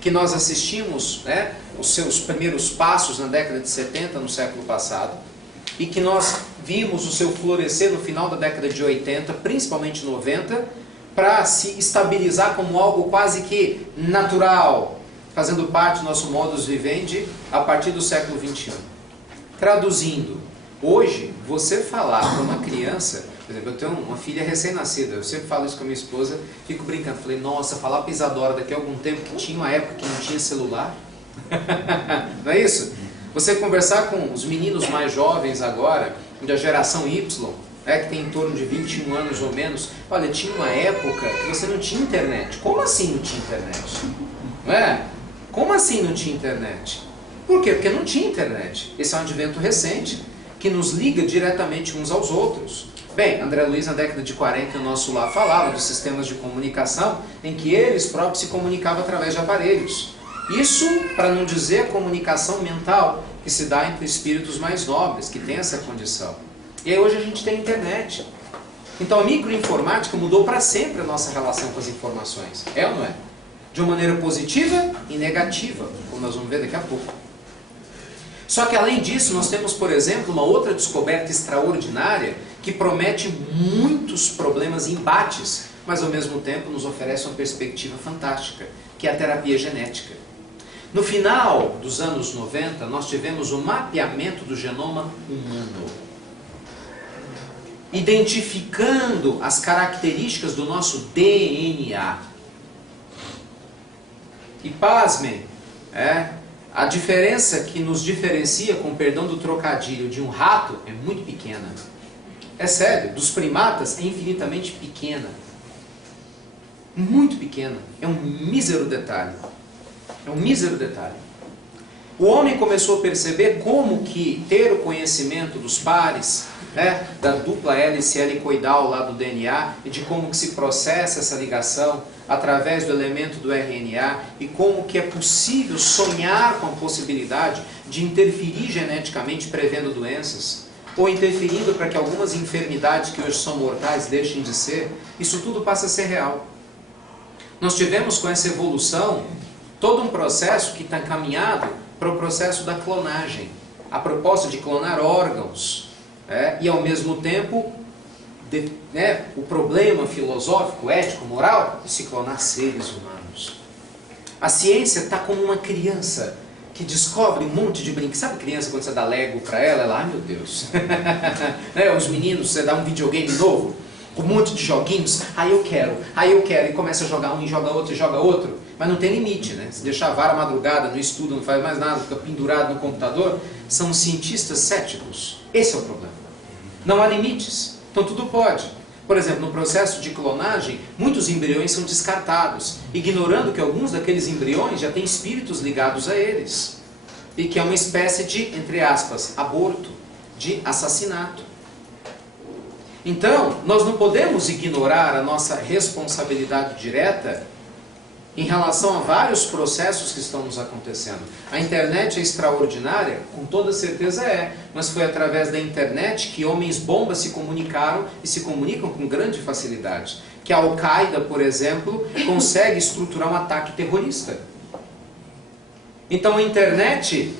que nós assistimos, né, os seus primeiros passos na década de 70, no século passado, e que nós vimos o seu florescer no final da década de 80, principalmente 90, para se estabilizar como algo quase que natural, fazendo parte do nosso modus vivendi a partir do século XXI. Traduzindo, hoje, você falar para uma criança, por exemplo, eu tenho uma filha recém-nascida, eu sempre falo isso com a minha esposa, fico brincando, falei, nossa, falar para Isadora daqui a algum tempo que tinha uma época que não tinha celular, não é isso? Você conversar com os meninos mais jovens agora, da geração Y, que tem em torno de 21 anos ou menos, olha, tinha uma época que você não tinha internet. Como assim não tinha internet? Não é? Como assim não tinha internet? Por quê? Porque não tinha internet. Esse é um advento recente, que nos liga diretamente uns aos outros. Bem, André Luiz, na década de 40, o nosso lar falava dos sistemas de comunicação, em que eles próprios se comunicavam através de aparelhos. Isso, para não dizer a comunicação mental, que se dá entre espíritos mais nobres, que tem essa condição. E aí hoje a gente tem internet. Então a microinformática mudou para sempre a nossa relação com as informações. É ou não é? De uma maneira positiva e negativa, como nós vamos ver daqui a pouco. Só que além disso, nós temos, por exemplo, uma outra descoberta extraordinária que promete muitos problemas e embates, mas ao mesmo tempo nos oferece uma perspectiva fantástica, que é a terapia genética. No final dos anos 90, nós tivemos o mapeamento do genoma humano, identificando as características do nosso DNA. E pasmem, a diferença que nos diferencia, com perdão do trocadilho, de um rato é muito pequena. É sério, dos primatas é infinitamente pequena. Muito pequena. É um mísero detalhe. É um mísero detalhe. O homem começou a perceber como que ter o conhecimento dos pares, da dupla hélice helicoidal lá do DNA, e de como que se processa essa ligação através do elemento do RNA, e como que é possível sonhar com a possibilidade de interferir geneticamente prevendo doenças, ou interferindo para que algumas enfermidades que hoje são mortais deixem de ser, isso tudo passa a ser real. Nós tivemos com essa evolução todo um processo que está encaminhado para o processo da clonagem, a proposta de clonar órgãos, e ao mesmo tempo o problema filosófico, ético, moral de se clonar seres humanos. A ciência está como uma criança que descobre um monte de brinquedos. Sabe criança quando você dá Lego para ela? Ai meu Deus, os meninos, você dá um videogame novo, um monte de joguinhos, aí eu quero, e começa a jogar um e joga outro, mas não tem limite, né? Se deixar a vara madrugada, não estuda, não faz mais nada, fica pendurado no computador, são cientistas céticos. Esse é o problema. Não há limites. Então tudo pode. Por exemplo, no processo de clonagem, muitos embriões são descartados, ignorando que alguns daqueles embriões já têm espíritos ligados a eles. E que é uma espécie de, entre aspas, aborto, de assassinato. Então, nós não podemos ignorar a nossa responsabilidade direta em relação a vários processos que estão nos acontecendo. A internet é extraordinária? Com toda certeza é. Mas foi através da internet que homens-bomba se comunicaram e se comunicam com grande facilidade. Que a Al-Qaeda, por exemplo, consegue estruturar um ataque terrorista. Então a internet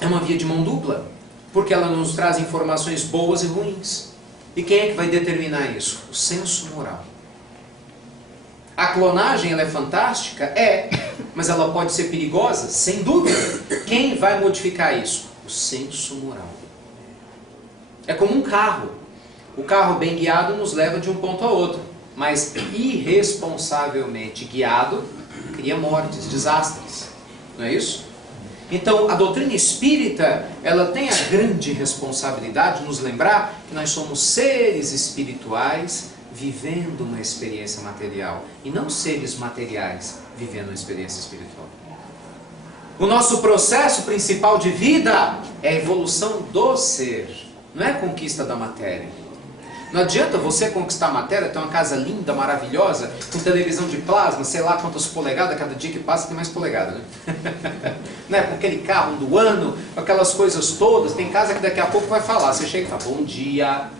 é uma via de mão dupla, porque ela nos traz informações boas e ruins. E quem é que vai determinar isso? O senso moral. A clonagem, ela é fantástica? É. Mas ela pode ser perigosa? Sem dúvida. Quem vai modificar isso? O senso moral. É como um carro. O carro bem guiado nos leva de um ponto a outro. Mas irresponsavelmente guiado, cria mortes, desastres. Não é isso? Então, a doutrina espírita, ela tem a grande responsabilidade de nos lembrar que nós somos seres espirituais vivendo uma experiência material e não seres materiais vivendo uma experiência espiritual. O nosso processo principal de vida é a evolução do ser, não é a conquista da matéria. Não adianta você conquistar a matéria, ter uma casa linda, maravilhosa, com televisão de plasma, sei lá quantas polegadas, cada dia que passa tem mais polegada, né? Né? Com aquele carro do ano, com aquelas coisas todas. Tem casa que daqui a pouco vai falar. Você chega e fala, bom dia.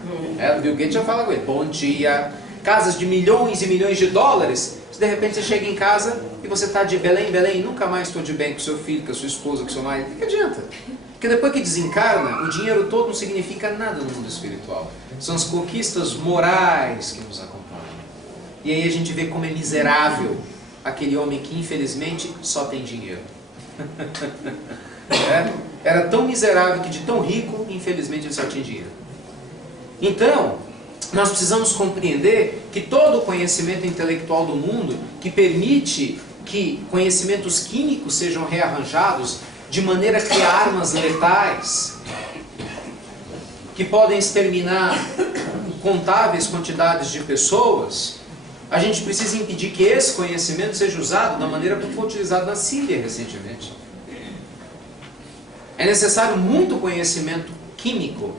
O Bill Gates já fala com ele, bom dia. Casas de milhões e milhões de dólares. De repente você chega em casa e você está de Belém, Belém, nunca mais estou de bem com seu filho, com a sua esposa, com seu marido. O que adianta? Porque depois que desencarna, o dinheiro todo não significa nada no mundo espiritual. São as conquistas morais que nos acompanham. E aí a gente vê como é miserável aquele homem que infelizmente só tem dinheiro. Era tão miserável que de tão rico, infelizmente ele só tinha dinheiro. Então, nós precisamos compreender que todo o conhecimento intelectual do mundo que permite que conhecimentos químicos sejam rearranjados de maneira a criar armas letais que podem exterminar incontáveis quantidades de pessoas, a gente precisa impedir que esse conhecimento seja usado da maneira como foi utilizado na Síria recentemente. É necessário muito conhecimento químico,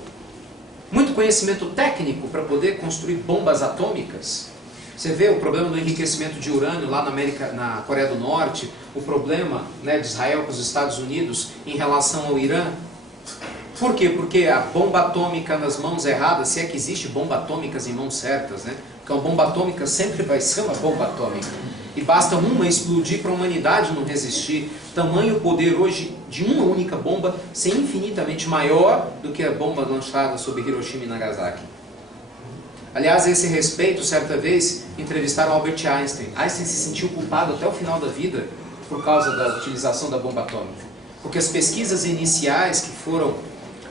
muito conhecimento técnico para poder construir bombas atômicas. Você vê o problema do enriquecimento de urânio lá na Coreia do Norte, o problema, né, de Israel com os Estados Unidos em relação ao Irã. Por quê? Porque a bomba atômica nas mãos erradas, se é que existe bomba atômicas em mãos certas, né? Porque uma bomba atômica sempre vai ser uma bomba atômica. E basta uma explodir para a humanidade não resistir. Tamanho poder hoje de uma única bomba ser infinitamente maior do que a bomba lançada sobre Hiroshima e Nagasaki. Aliás, a esse respeito, certa vez, entrevistaram Albert Einstein. Einstein se sentiu culpado até o final da vida por causa da utilização da bomba atômica. Porque as pesquisas iniciais que foram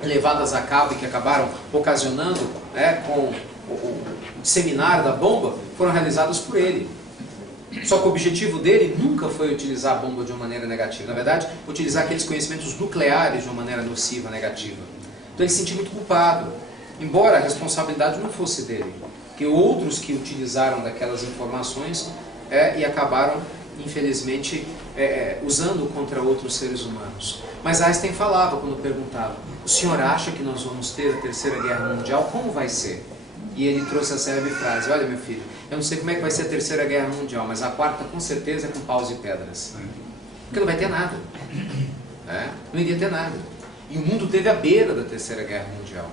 levadas a cabo e que acabaram ocasionando, né, com o disseminar da bomba, foram realizadas por ele. Só que o objetivo dele nunca foi utilizar a bomba de uma maneira negativa. Na verdade, utilizar aqueles conhecimentos nucleares de uma maneira nociva, negativa. Então ele se sentiu muito culpado. Embora a responsabilidade não fosse dele, que outros que utilizaram daquelas informações e acabaram, infelizmente, usando contra outros seres humanos. Mas Einstein falava quando perguntava, o senhor acha que nós vamos ter a Terceira Guerra Mundial? Como vai ser? E ele trouxe a célebre frase, olha meu filho, eu não sei como é que vai ser a Terceira Guerra Mundial, mas a quarta com certeza é com paus e pedras. Porque não vai ter nada. Não iria ter nada. E o mundo teve à beira da Terceira Guerra Mundial.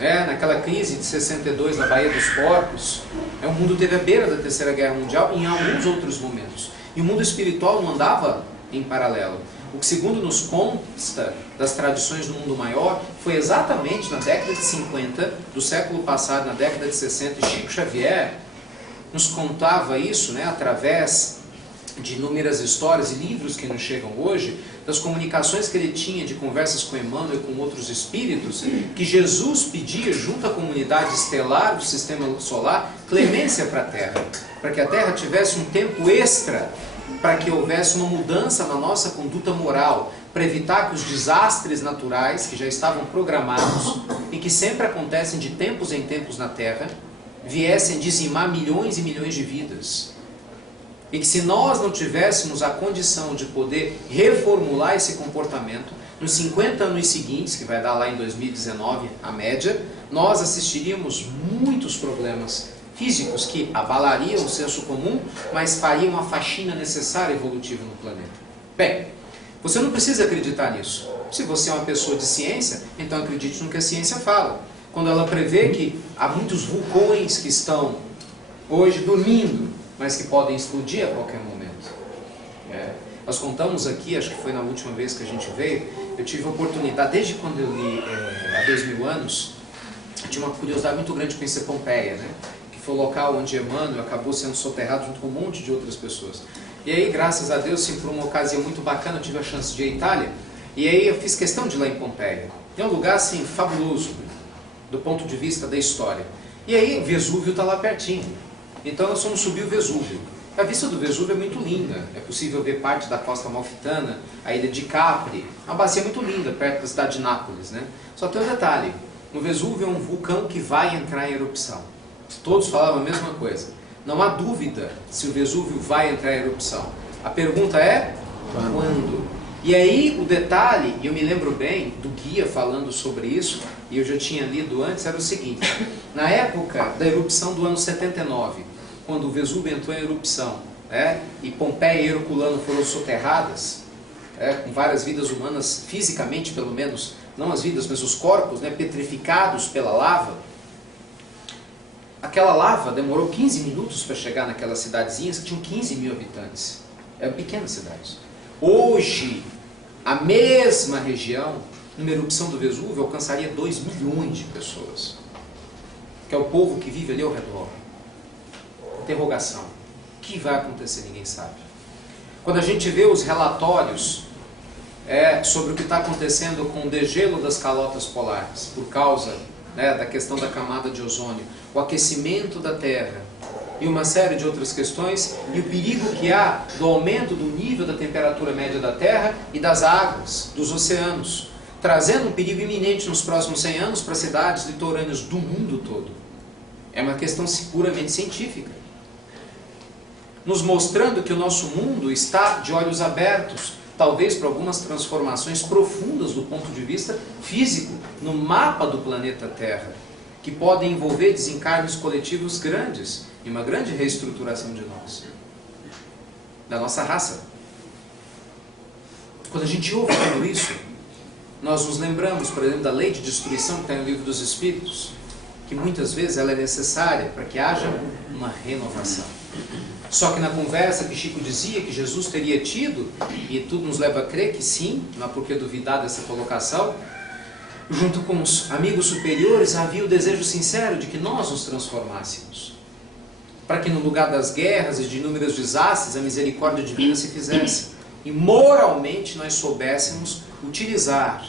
Naquela crise de 62 na Baía dos Porcos, o mundo teve à beira da Terceira Guerra Mundial em alguns outros momentos. E o mundo espiritual não andava em paralelo. O que, segundo nos consta das tradições do mundo maior, foi exatamente na década de 50 do século passado, na década de 60, e Chico Xavier nos contava isso, através de inúmeras histórias e livros que nos chegam hoje, das comunicações que ele tinha de conversas com Emmanuel e com outros espíritos, que Jesus pedia junto à comunidade estelar do sistema solar clemência para a Terra, para que a Terra tivesse um tempo extra para que houvesse uma mudança na nossa conduta moral, para evitar que os desastres naturais, que já estavam programados e que sempre acontecem de tempos em tempos na Terra, viessem dizimar milhões e milhões de vidas. E que se nós não tivéssemos a condição de poder reformular esse comportamento, nos 50 anos seguintes, que vai dar lá em 2019 a média, nós assistiríamos muitos problemas físicos que abalariam o senso comum, mas fariam a faxina necessária evolutiva no planeta. Bem, você não precisa acreditar nisso. Se você é uma pessoa de ciência, então acredite no que a ciência fala. Quando ela prevê que há muitos vulcões que estão hoje dormindo, mas que podem explodir a qualquer momento. Nós contamos aqui, acho que foi na última vez que a gente veio, eu tive a oportunidade, desde quando eu li há 2000 anos, eu tinha uma curiosidade muito grande de conhecer Pompeia, né? Que foi o local onde Emmanuel acabou sendo soterrado junto com um monte de outras pessoas. E aí, graças a Deus, por uma ocasião muito bacana, eu tive a chance de ir à Itália, e aí eu fiz questão de ir lá em Pompeia. É um lugar, assim, fabuloso, do ponto de vista da história. E aí, Vesúvio está lá pertinho. Então nós fomos subir o Vesúvio. A vista do Vesúvio é muito linda. É possível ver parte da costa amalfitana, a ilha de Capri. Uma bacia muito linda, perto da cidade de Nápoles, né? Só tem um detalhe. O Vesúvio é um vulcão que vai entrar em erupção. Todos falavam a mesma coisa. Não há dúvida se o Vesúvio vai entrar em erupção. A pergunta é, quando? E aí o detalhe, e eu me lembro bem do guia falando sobre isso, e eu já tinha lido antes, era o seguinte: na época da erupção do ano 79, quando o Vesúvio entrou em erupção, e Pompeia e Herculano foram soterradas, com várias vidas humanas, fisicamente pelo menos, não as vidas, mas os corpos, petrificados pela lava, aquela lava demorou 15 minutos para chegar naquelas cidadezinhas que tinham 15 mil habitantes. Eram pequenas cidades. Hoje, a mesma região, numa erupção do Vesúvio, alcançaria 2 milhões de pessoas. Que é o povo que vive ali ao redor. Interrogação. O que vai acontecer? Ninguém sabe. Quando a gente vê os relatórios sobre o que está acontecendo com o degelo das calotas polares, por causa da questão da camada de ozônio, o aquecimento da Terra, e uma série de outras questões, e o perigo que há do aumento do nível da temperatura média da Terra e das águas, dos oceanos, trazendo um perigo iminente nos próximos 100 anos para cidades litorâneas do mundo todo. É uma questão puramente científica, nos mostrando que o nosso mundo está de olhos abertos, talvez para algumas transformações profundas do ponto de vista físico, no mapa do planeta Terra, que podem envolver desencarnes coletivos grandes e uma grande reestruturação de nós, da nossa raça. Quando a gente ouve tudo isso, nós nos lembramos, por exemplo, da lei de destruição que está no Livro dos Espíritos, que muitas vezes ela é necessária para que haja uma renovação. Só que na conversa que Chico dizia que Jesus teria tido, e tudo nos leva a crer que sim, não há por que duvidar dessa colocação, junto com os amigos superiores havia o desejo sincero de que nós nos transformássemos, para que no lugar das guerras e de inúmeros desastres a misericórdia divina se fizesse, e moralmente nós soubéssemos utilizar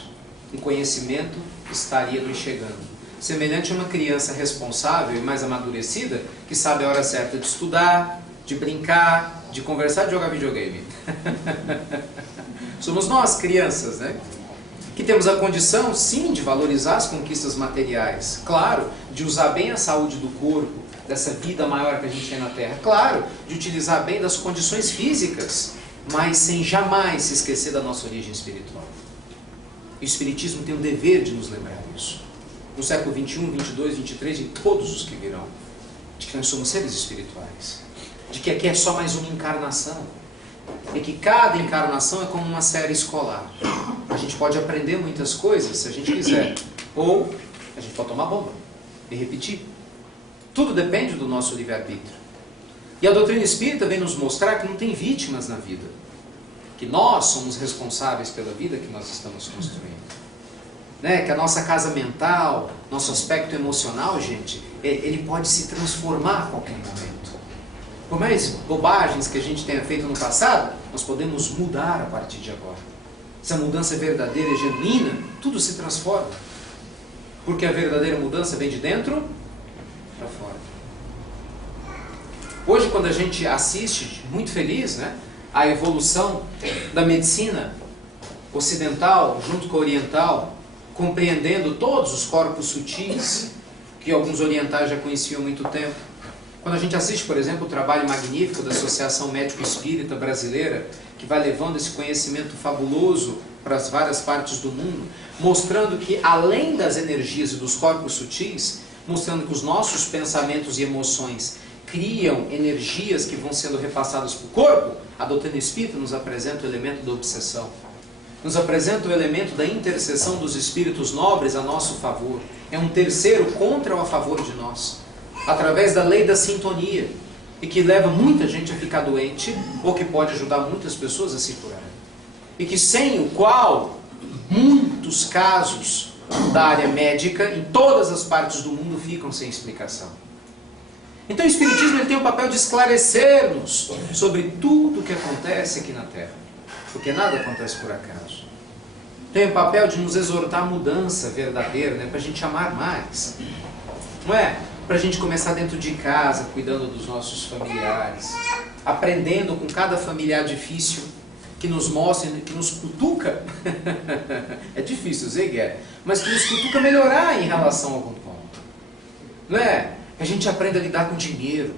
um conhecimento que estaria nos chegando, semelhante a uma criança responsável e mais amadurecida, que sabe a hora certa de estudar, de brincar, de conversar, de jogar videogame. Somos nós, crianças, que temos a condição, sim, de valorizar as conquistas materiais, claro, de usar bem a saúde do corpo, dessa vida maior que a gente tem na Terra, claro, de utilizar bem das condições físicas, mas sem jamais se esquecer da nossa origem espiritual. E o Espiritismo tem o dever de nos lembrar disso. No século 21, 22, 23 e todos os que virão, de que nós somos seres espirituais, de que aqui é só mais uma encarnação, e que cada encarnação é como uma série escolar. A gente pode aprender muitas coisas se a gente quiser, ou a gente pode tomar bomba e repetir. Tudo depende do nosso livre-arbítrio. E a doutrina espírita vem nos mostrar que não tem vítimas na vida, que nós somos responsáveis pela vida que nós estamos construindo. Que a nossa casa mental, nosso aspecto emocional, gente, ele pode se transformar a qualquer momento. Por mais bobagens que a gente tenha feito no passado, nós podemos mudar a partir de agora. Se a mudança é verdadeira e genuína, tudo se transforma. Porque a verdadeira mudança vem de dentro para fora. Hoje, quando a gente assiste, muito feliz, a evolução da medicina ocidental junto com a oriental, compreendendo todos os corpos sutis que alguns orientais já conheciam há muito tempo. Quando a gente assiste, por exemplo, o trabalho magnífico da Associação Médico Espírita Brasileira, que vai levando esse conhecimento fabuloso para as várias partes do mundo, mostrando que além das energias e dos corpos sutis, mostrando que os nossos pensamentos e emoções criam energias que vão sendo repassadas para o corpo, a doutrina espírita nos apresenta o elemento da obsessão. Nos apresenta o elemento da intercessão dos espíritos nobres a nosso favor. É um terceiro contra ou a favor de nós, através da lei da sintonia, e que leva muita gente a ficar doente, ou que pode ajudar muitas pessoas a se curar. E que sem o qual, muitos casos da área médica, em todas as partes do mundo, ficam sem explicação. Então o Espiritismo ele tem o papel de esclarecer-nos sobre tudo o que acontece aqui na Terra. Porque nada acontece por acaso. Tem o papel de nos exortar à mudança verdadeira, né? Para a gente amar mais. Não é? Para a gente começar dentro de casa, cuidando dos nossos familiares. Aprendendo com cada familiar difícil, que nos mostra, que nos cutuca. É difícil, Zé Guerra, mas que nos cutuca a melhorar em relação a algum ponto. Não é? Que a gente aprenda a lidar com o dinheiro.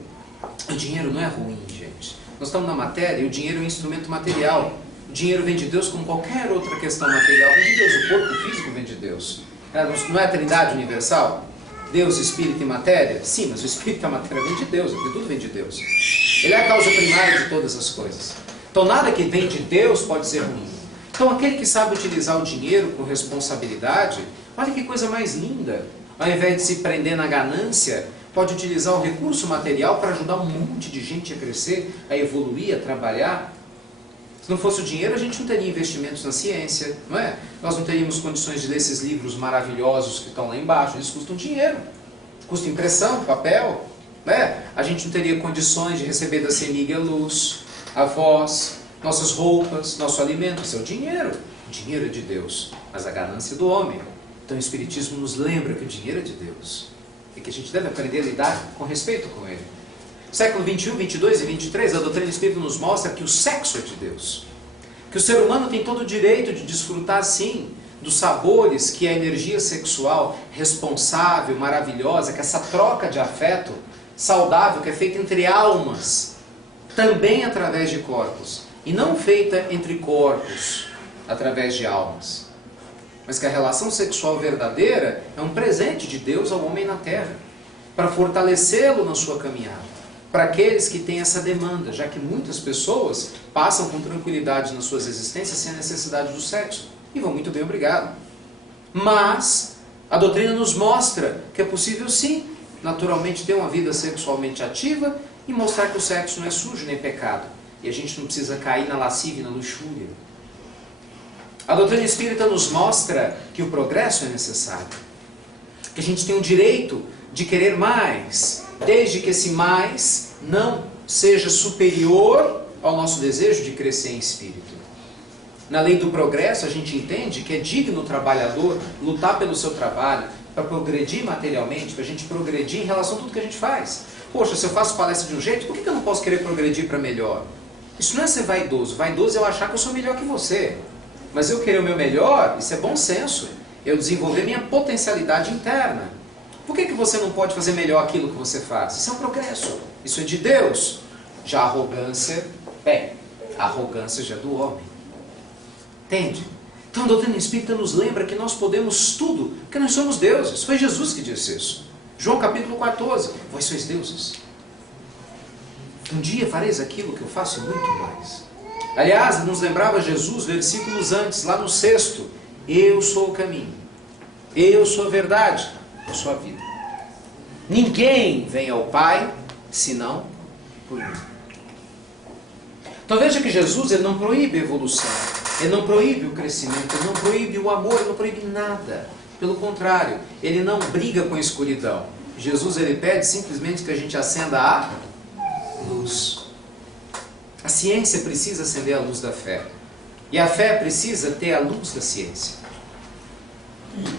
O dinheiro não é ruim, gente. Nós estamos na matéria e o dinheiro é um instrumento material. O dinheiro vem de Deus como qualquer outra questão material. Vem de Deus, o corpo físico vem de Deus. Não é a Trindade universal? Deus, Espírito e matéria? Sim, mas o Espírito e a matéria vem de Deus, porque tudo vem de Deus. Ele é a causa primária de todas as coisas. Então nada que vem de Deus pode ser ruim. Então aquele que sabe utilizar o dinheiro com responsabilidade, olha que coisa mais linda. Ao invés de se prender na ganância, pode utilizar o recurso material para ajudar um monte de gente a crescer, a evoluir, a trabalhar. Se não fosse o dinheiro, a gente não teria investimentos na ciência, não é? Nós não teríamos condições de ler esses livros maravilhosos que estão lá embaixo, eles custam dinheiro. Custa impressão, papel, não é? A gente não teria condições de receber da CEMIG a luz, a voz, nossas roupas, nosso alimento. Isso é o dinheiro. O dinheiro é de Deus, mas a ganância é do homem. Então o Espiritismo nos lembra que o dinheiro é de Deus e que a gente deve aprender a lidar com respeito com ele. Século 21, 22 e 23, a doutrina espírita nos mostra que o sexo é de Deus. Que o ser humano tem todo o direito de desfrutar, sim, dos sabores que a energia sexual responsável, maravilhosa, que essa troca de afeto saudável que é feita entre almas, também através de corpos, e não feita entre corpos, através de almas. Mas que a relação sexual verdadeira é um presente de Deus ao homem na Terra, para fortalecê-lo na sua caminhada. Para aqueles que têm essa demanda, já que muitas pessoas passam com tranquilidade nas suas existências sem a necessidade do sexo. E vão muito bem, obrigado. Mas a doutrina nos mostra que é possível sim, naturalmente, ter uma vida sexualmente ativa e mostrar que o sexo não é sujo nem pecado. E a gente não precisa cair na lascívia e na luxúria. A doutrina espírita nos mostra que o progresso é necessário. Que a gente tem o direito de querer mais, desde que esse mais não seja superior ao nosso desejo de crescer em espírito. Na lei do progresso, a gente entende que é digno o trabalhador lutar pelo seu trabalho, para progredir materialmente, para a gente progredir em relação a tudo que a gente faz. Poxa, se eu faço palestra de um jeito, por que eu não posso querer progredir para melhor? Isso não é ser vaidoso. Vaidoso é eu achar que eu sou melhor que você. Mas eu querer o meu melhor, isso é bom senso. Eu desenvolver minha potencialidade interna. Por que você não pode fazer melhor aquilo que você faz? Isso é um progresso. Isso é de Deus. Já a arrogância, a arrogância já é do homem. Entende? Então a doutrina espírita nos lembra que nós podemos tudo, porque nós somos deuses. Foi Jesus que disse isso. João capítulo 14. Vós sois deuses. Um dia fareis aquilo que eu faço e muito mais. Aliás, nos lembrava Jesus, versículos antes, lá no 6º. Eu sou o caminho. Eu sou a verdade. Eu sou a vida. Ninguém vem ao Pai, senão por mim. Então veja que Jesus ele não proíbe a evolução. Ele não proíbe o crescimento. Ele não proíbe o amor. Ele não proíbe nada. Pelo contrário, ele não briga com a escuridão. Jesus ele pede simplesmente que a gente acenda a luz. A ciência precisa acender a luz da fé. E a fé precisa ter a luz da ciência.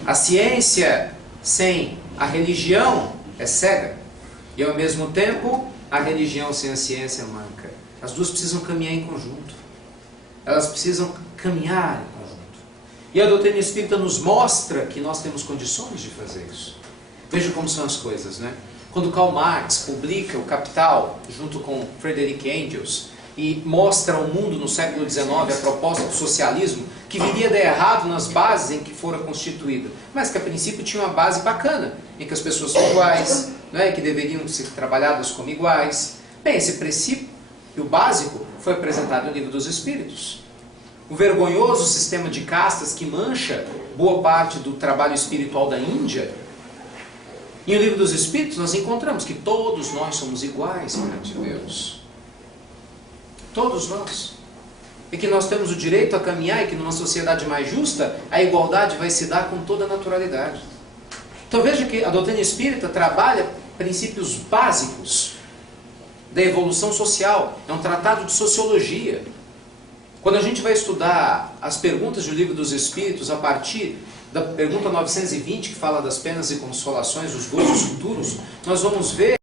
A ciência sem a religião é cega. E ao mesmo tempo, a religião sem a ciência é manca. As duas precisam caminhar em conjunto. Elas precisam caminhar em conjunto. E a doutrina espírita nos mostra que nós temos condições de fazer isso. Veja como são as coisas, né? Quando Karl Marx publica o Capital, junto com Friedrich Engels, e mostra ao mundo no século XIX a proposta do socialismo, que viria dar errado nas bases em que fora constituída, mas que a princípio tinha uma base bacana, em que as pessoas são iguais, né, que deveriam ser trabalhadas como iguais. Bem, esse princípio, o básico, foi apresentado no Livro dos Espíritos. O vergonhoso sistema de castas que mancha boa parte do trabalho espiritual da Índia. E no Livro dos Espíritos nós encontramos que todos nós somos iguais perante Deus. Todos nós. E que nós temos o direito a caminhar e que numa sociedade mais justa a igualdade vai se dar com toda a naturalidade. Então veja que a doutrina espírita trabalha princípios básicos da evolução social. É um tratado de sociologia. Quando a gente vai estudar as perguntas do Livro dos Espíritos a partir da pergunta 920, que fala das penas e consolações, os gozos futuros, nós vamos ver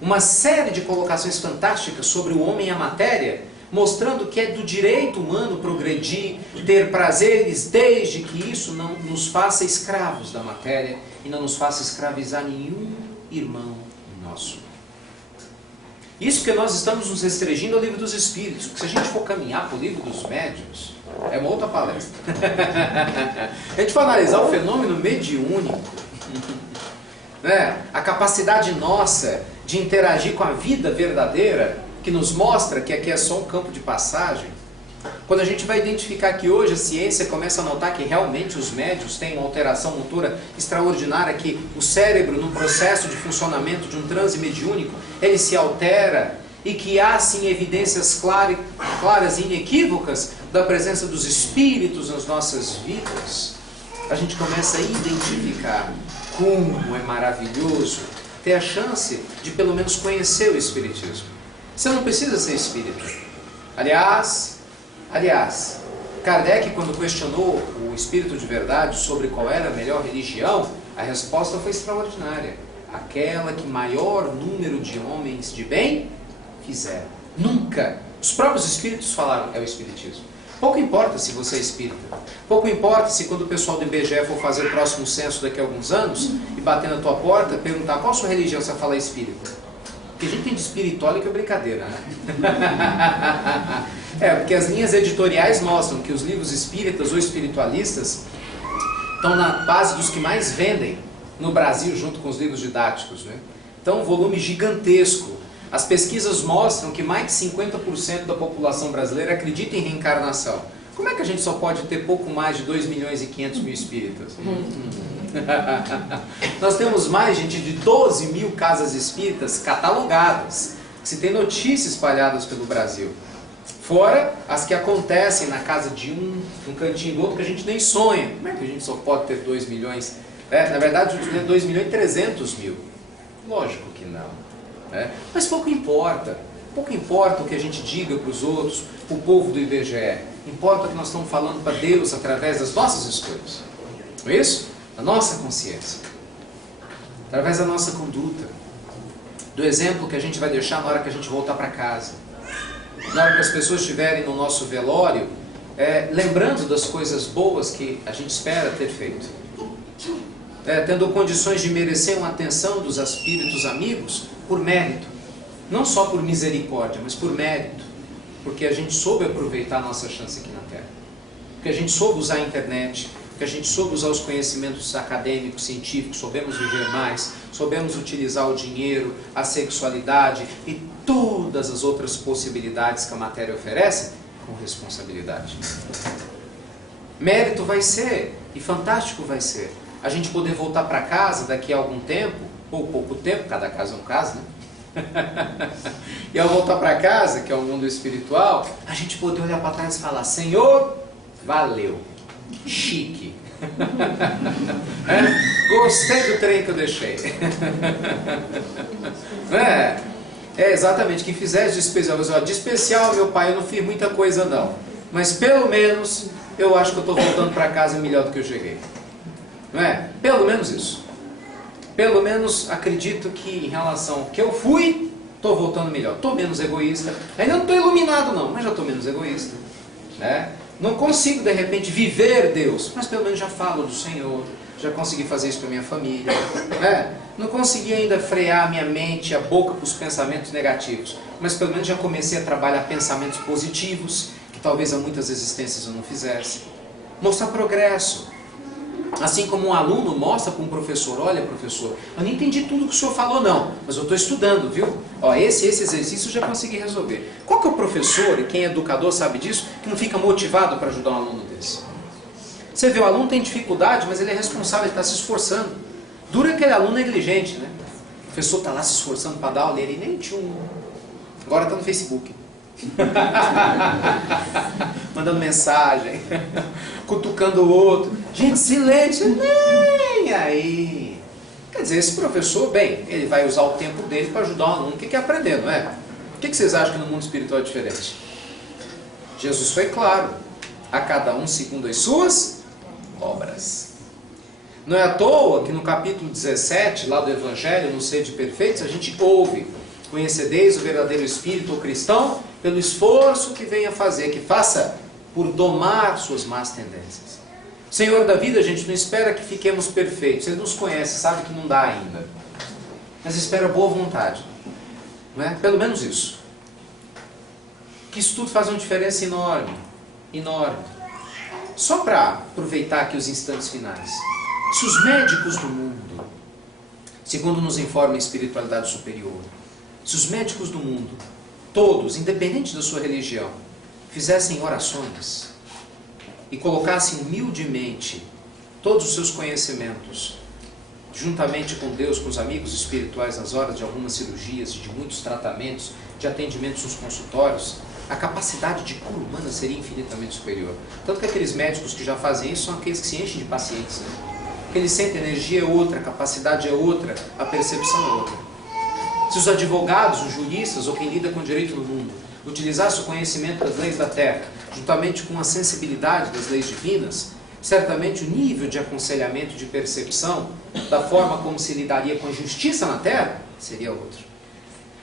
uma série de colocações fantásticas sobre o homem e a matéria, mostrando que é do direito humano progredir, ter prazeres, desde que isso não nos faça escravos da matéria e não nos faça escravizar nenhum irmão nosso. Isso porque nós estamos nos restringindo ao Livro dos Espíritos, porque se a gente for caminhar para o Livro dos Médiuns, é uma outra palestra. A gente for analisar o fenômeno mediúnico, né? A capacidade nossa de interagir com a vida verdadeira, que nos mostra que aqui é só um campo de passagem. Quando a gente vai identificar que hoje a ciência começa a notar que realmente os médiuns têm uma alteração motora extraordinária, que o cérebro, no processo de funcionamento de um transe mediúnico, ele se altera, e que há sim evidências claras e inequívocas da presença dos espíritos nas nossas vidas, a gente começa a identificar como é maravilhoso ter a chance de pelo menos conhecer o Espiritismo. Você não precisa ser espírita. Aliás, Kardec, quando questionou o Espírito de Verdade sobre qual era a melhor religião, a resposta foi extraordinária. Aquela que maior número de homens de bem fizeram. Nunca. Os próprios Espíritos falaram, é o Espiritismo. Pouco importa se você é espírita. Pouco importa se quando o pessoal do IBGE for fazer o próximo censo daqui a alguns anos e bater na tua porta, perguntar qual a sua religião, você vai falar espírita. Porque a gente tem de espiritual que é brincadeira, né? Porque as linhas editoriais mostram que os livros espíritas ou espiritualistas estão na base dos que mais vendem no Brasil, junto com os livros didáticos, né? Então, um volume gigantesco. As pesquisas mostram que mais de 50% da população brasileira acredita em reencarnação. Como é que a gente só pode ter pouco mais de 2 milhões e 500 mil espíritas? Nós temos mais, gente, de 12 mil casas espíritas catalogadas, que se tem notícias espalhadas pelo Brasil. Fora as que acontecem na casa de um cantinho do outro, que a gente nem sonha. Como é que a gente só pode ter 2 milhões? Na verdade, a gente tem 2 milhões e 300 mil. Lógico que não. Mas pouco importa o que a gente diga para os outros, para o povo do IBGE. Importa que nós estamos falando para Deus através das nossas escolhas. Não é isso? Da nossa consciência. Através da nossa conduta. Do exemplo que a gente vai deixar na hora que a gente voltar para casa. Na hora que as pessoas estiverem no nosso velório, lembrando das coisas boas que a gente espera ter feito. Tendo condições de merecer uma atenção dos espíritos amigos, por mérito. Não só por misericórdia, mas por mérito. Porque a gente soube aproveitar a nossa chance aqui na Terra. Porque a gente soube usar a internet, porque a gente soube usar os conhecimentos acadêmicos, científicos, soubemos viver mais, soubemos utilizar o dinheiro, a sexualidade e todas as outras possibilidades que a matéria oferece com responsabilidade. Mérito vai ser, e fantástico vai ser, a gente poder voltar para casa daqui a algum tempo, ou pouco tempo, cada caso é um caso, né? E ao voltar para casa, que é o mundo espiritual, a gente poder olhar para trás e falar, Senhor, valeu, chique. Gostei do trem que eu deixei. Exatamente, quem fizer de especial, de especial, meu pai, eu não fiz muita coisa não, mas pelo menos eu acho que eu estou voltando para casa melhor do que eu cheguei. Não é? Pelo menos isso. Pelo menos acredito que em relação ao que eu fui, estou voltando melhor, estou menos egoísta. Ainda não estou iluminado não, mas já estou menos egoísta. Né? Não consigo de repente viver Deus, mas pelo menos já falo do Senhor, já consegui fazer isso para minha família. Né? Não consegui ainda frear minha mente, a boca para os pensamentos negativos, mas pelo menos já comecei a trabalhar pensamentos positivos, que talvez há muitas existências eu não fizesse. Mostrar progresso. Assim como um aluno mostra para um professor, olha professor, eu não entendi tudo que o senhor falou não, mas eu estou estudando, viu? Ó, esse exercício eu já consegui resolver. Qual que é o professor, e quem é educador sabe disso, que não fica motivado para ajudar um aluno desse? Você vê, o aluno tem dificuldade, mas ele é responsável, ele está se esforçando. Dura aquele aluno negligente, né? O professor está lá se esforçando para dar aula, ele nem tinha um... Agora está no Facebook. Mandando mensagem, cutucando o outro. Gente, silêncio, nem aí. Quer dizer, esse professor, bem, ele vai usar o tempo dele para ajudar o aluno que quer aprender, não é? O que vocês acham que no mundo espiritual é diferente? Jesus foi claro, a cada um segundo as suas obras. Não é à toa que no capítulo 17, lá do Evangelho, no Sede Perfeitos, a gente ouve: conhecereis o verdadeiro espírito ou cristão pelo esforço que venha fazer, que faça por domar suas más tendências. O Senhor da vida, gente, não espera que fiquemos perfeitos. Ele nos conhece, sabe que não dá ainda. Mas espera boa vontade. Não é? Pelo menos isso. Que isso tudo faz uma diferença enorme. Enorme. Só para aproveitar aqui os instantes finais. Se os médicos do mundo, segundo nos informa a espiritualidade superior, se os médicos do mundo, todos, independente da sua religião, fizessem orações e colocassem humildemente todos os seus conhecimentos, juntamente com Deus, com os amigos espirituais, nas horas de algumas cirurgias, de muitos tratamentos, de atendimentos nos consultórios, a capacidade de cura humana seria infinitamente superior. Tanto que aqueles médicos que já fazem isso são aqueles que se enchem de pacientes, né? Porque eles sentem, a energia é outra, a capacidade é outra, a percepção é outra. Se os advogados, os juristas ou quem lida com direito no mundo utilizasse o conhecimento das leis da terra, juntamente com a sensibilidade das leis divinas, certamente o nível de aconselhamento, de percepção, da forma como se lidaria com a justiça na terra, seria outro.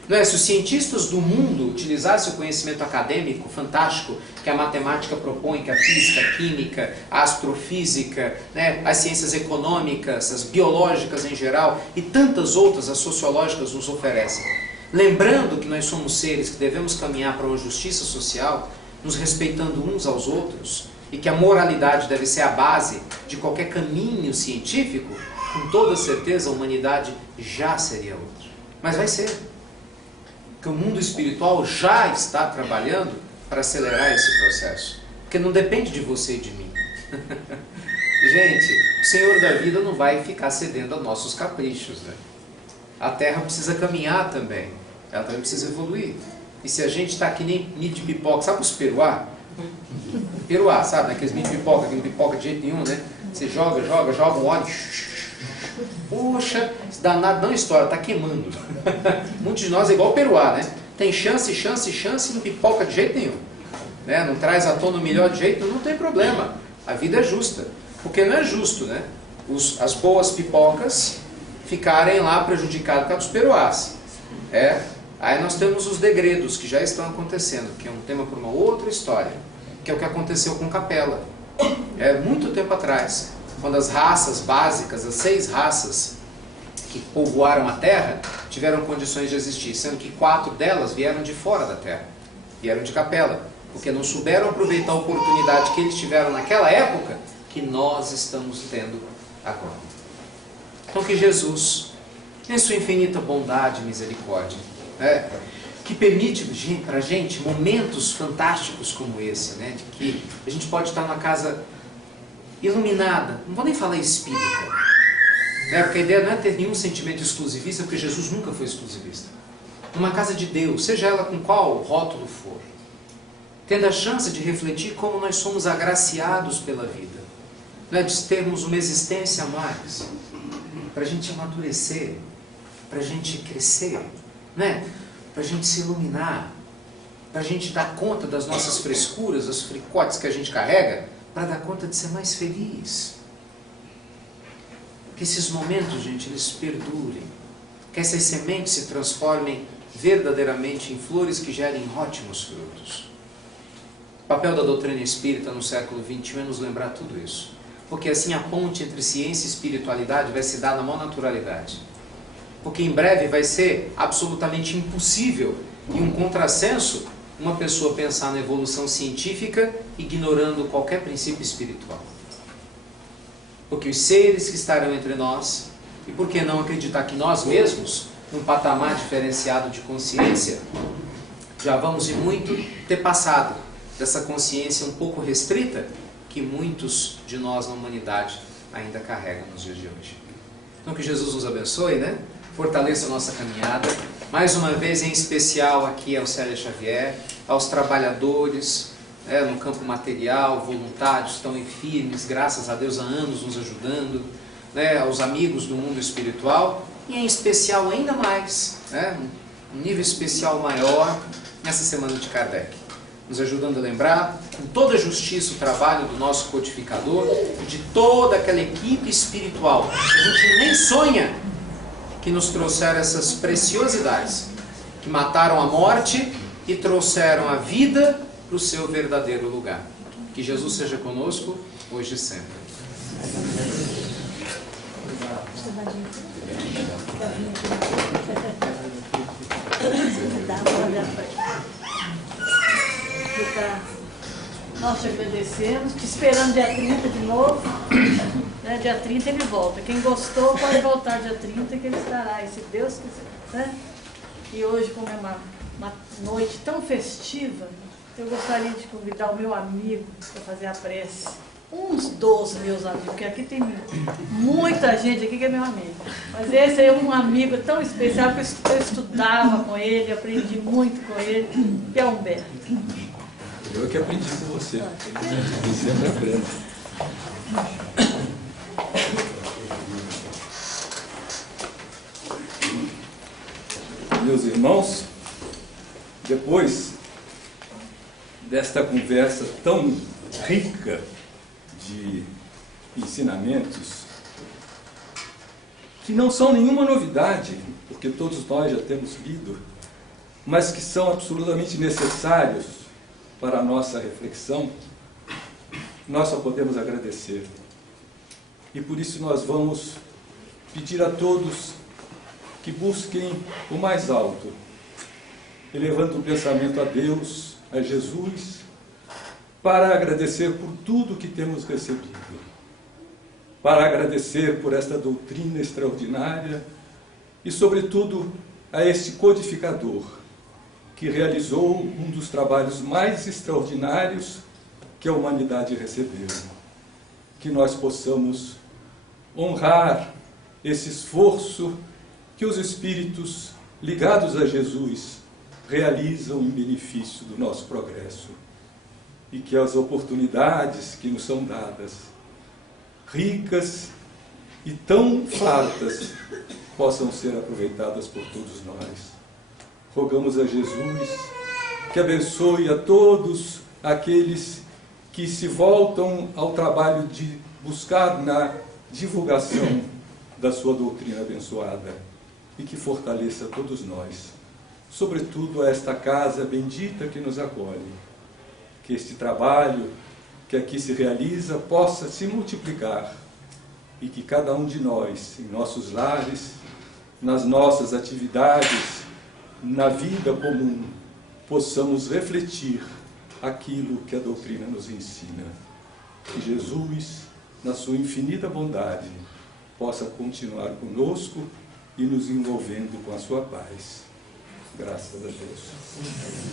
Não é? Se os cientistas do mundo utilizassem o conhecimento acadêmico fantástico que a matemática propõe, que a física, a química, a astrofísica, né, as ciências econômicas, as biológicas em geral e tantas outras, as sociológicas, nos oferecem. Lembrando que nós somos seres que devemos caminhar para uma justiça social, nos respeitando uns aos outros, e que a moralidade deve ser a base de qualquer caminho científico, com toda certeza a humanidade já seria outra. Mas vai ser. Que o mundo espiritual já está trabalhando para acelerar esse processo. Porque não depende de você e de mim. Gente, o Senhor da vida não vai ficar cedendo a nossos caprichos, né? A Terra precisa caminhar também. Ela também precisa evoluir. E se a gente está que nem milho de pipoca, sabe os peruá? Peruá, sabe? Aqueles milho de pipoca, que não pipoca de jeito nenhum, né? Você joga um óleo. Puxa, esse danado não estoura, está queimando. Muitos de nós é igual o peruá, né? Tem chance e não pipoca de jeito nenhum. Né? Não traz à tona o melhor de jeito, não tem problema. A vida é justa. Porque não é justo, né? As boas pipocas ficarem lá prejudicadas com os peruás. Aí nós temos os degredos que já estão acontecendo, que é um tema para uma outra história, que é o que aconteceu com Capela. Muito tempo atrás, quando as raças básicas, as 6 raças que povoaram a Terra, tiveram condições de existir, sendo que 4 delas vieram de fora da Terra, vieram de Capela, porque não souberam aproveitar a oportunidade que eles tiveram naquela época, que nós estamos tendo agora. Então que Jesus, em sua infinita bondade e misericórdia, que permite para a gente momentos fantásticos como esse, né, de que a gente pode estar numa casa iluminada, não vou nem falar espírita, né, porque a ideia não é ter nenhum sentimento exclusivista, porque Jesus nunca foi exclusivista. Numa casa de Deus, seja ela com qual rótulo for, tendo a chance de refletir como nós somos agraciados pela vida, né, de termos uma existência a mais, para a gente amadurecer, para a gente crescer, né, para a gente se iluminar, para a gente dar conta das nossas frescuras, dos fricotes que a gente carrega, para dar conta de ser mais feliz. Que esses momentos, gente, eles perdurem. Que essas sementes se transformem verdadeiramente em flores que gerem ótimos frutos. O papel da doutrina espírita no século XXI é nos lembrar tudo isso. Porque assim a ponte entre ciência e espiritualidade vai se dar na maior naturalidade. Porque em breve vai ser absolutamente impossível, e um contrassenso, uma pessoa pensar na evolução científica ignorando qualquer princípio espiritual. Porque os seres que estarão entre nós, e por que não acreditar que nós mesmos, num patamar diferenciado de consciência, já vamos e muito ter passado dessa consciência um pouco restrita que muitos de nós na humanidade ainda carregam nos dias de hoje. Então que Jesus nos abençoe, né? Fortaleça a nossa caminhada. Mais uma vez, em especial aqui ao Célia Xavier, aos trabalhadores no campo material, voluntários, estão firmes, graças a Deus, há anos nos ajudando, aos amigos do mundo espiritual, e em especial ainda mais, um nível especial maior, nessa semana de Kardec, nos ajudando a lembrar, com toda a justiça, o trabalho do nosso codificador, de toda aquela equipe espiritual, que a gente nem sonha, que nos trouxeram essas preciosidades, que mataram a morte e trouxeram a vida para o seu verdadeiro lugar. Que Jesus seja conosco, hoje e sempre. Nós te agradecemos, te esperando dia 30 de novo. Dia 30 ele volta. Quem gostou pode voltar dia 30 que ele estará aí, se Deus quiser. E hoje, como é uma noite tão festiva, eu gostaria de convidar o meu amigo para fazer a prece. Uns 12 meus amigos, porque aqui tem muita gente aqui que é meu amigo. Mas esse é um amigo tão especial que eu estudava com ele, aprendi muito com ele, que é Humberto. Eu que aprendi com você. Eu sempre aprendo. Meus irmãos, depois desta conversa tão rica de ensinamentos, que não são nenhuma novidade, porque todos nós já temos lido, mas que são absolutamente necessários para a nossa reflexão, nós só podemos agradecer. E por isso nós vamos pedir a todos que busquem o mais alto, elevando o pensamento a Deus, a Jesus, para agradecer por tudo que temos recebido, para agradecer por esta doutrina extraordinária e, sobretudo, a este codificador, que realizou um dos trabalhos mais extraordinários que a humanidade recebeu. Que nós possamos honrar esse esforço que os espíritos ligados a Jesus realizam em benefício do nosso progresso. E que as oportunidades que nos são dadas, ricas e tão fartas, possam ser aproveitadas por todos nós. Rogamos a Jesus que abençoe a todos aqueles que se voltam ao trabalho de buscar na divulgação da sua doutrina abençoada e que fortaleça todos nós, sobretudo a esta casa bendita que nos acolhe. Que este trabalho que aqui se realiza possa se multiplicar e que cada um de nós, em nossos lares, nas nossas atividades, na vida comum, possamos refletir aquilo que a doutrina nos ensina. Que Jesus, na sua infinita bondade, possa continuar conosco e nos envolvendo com a sua paz. Graças a Deus.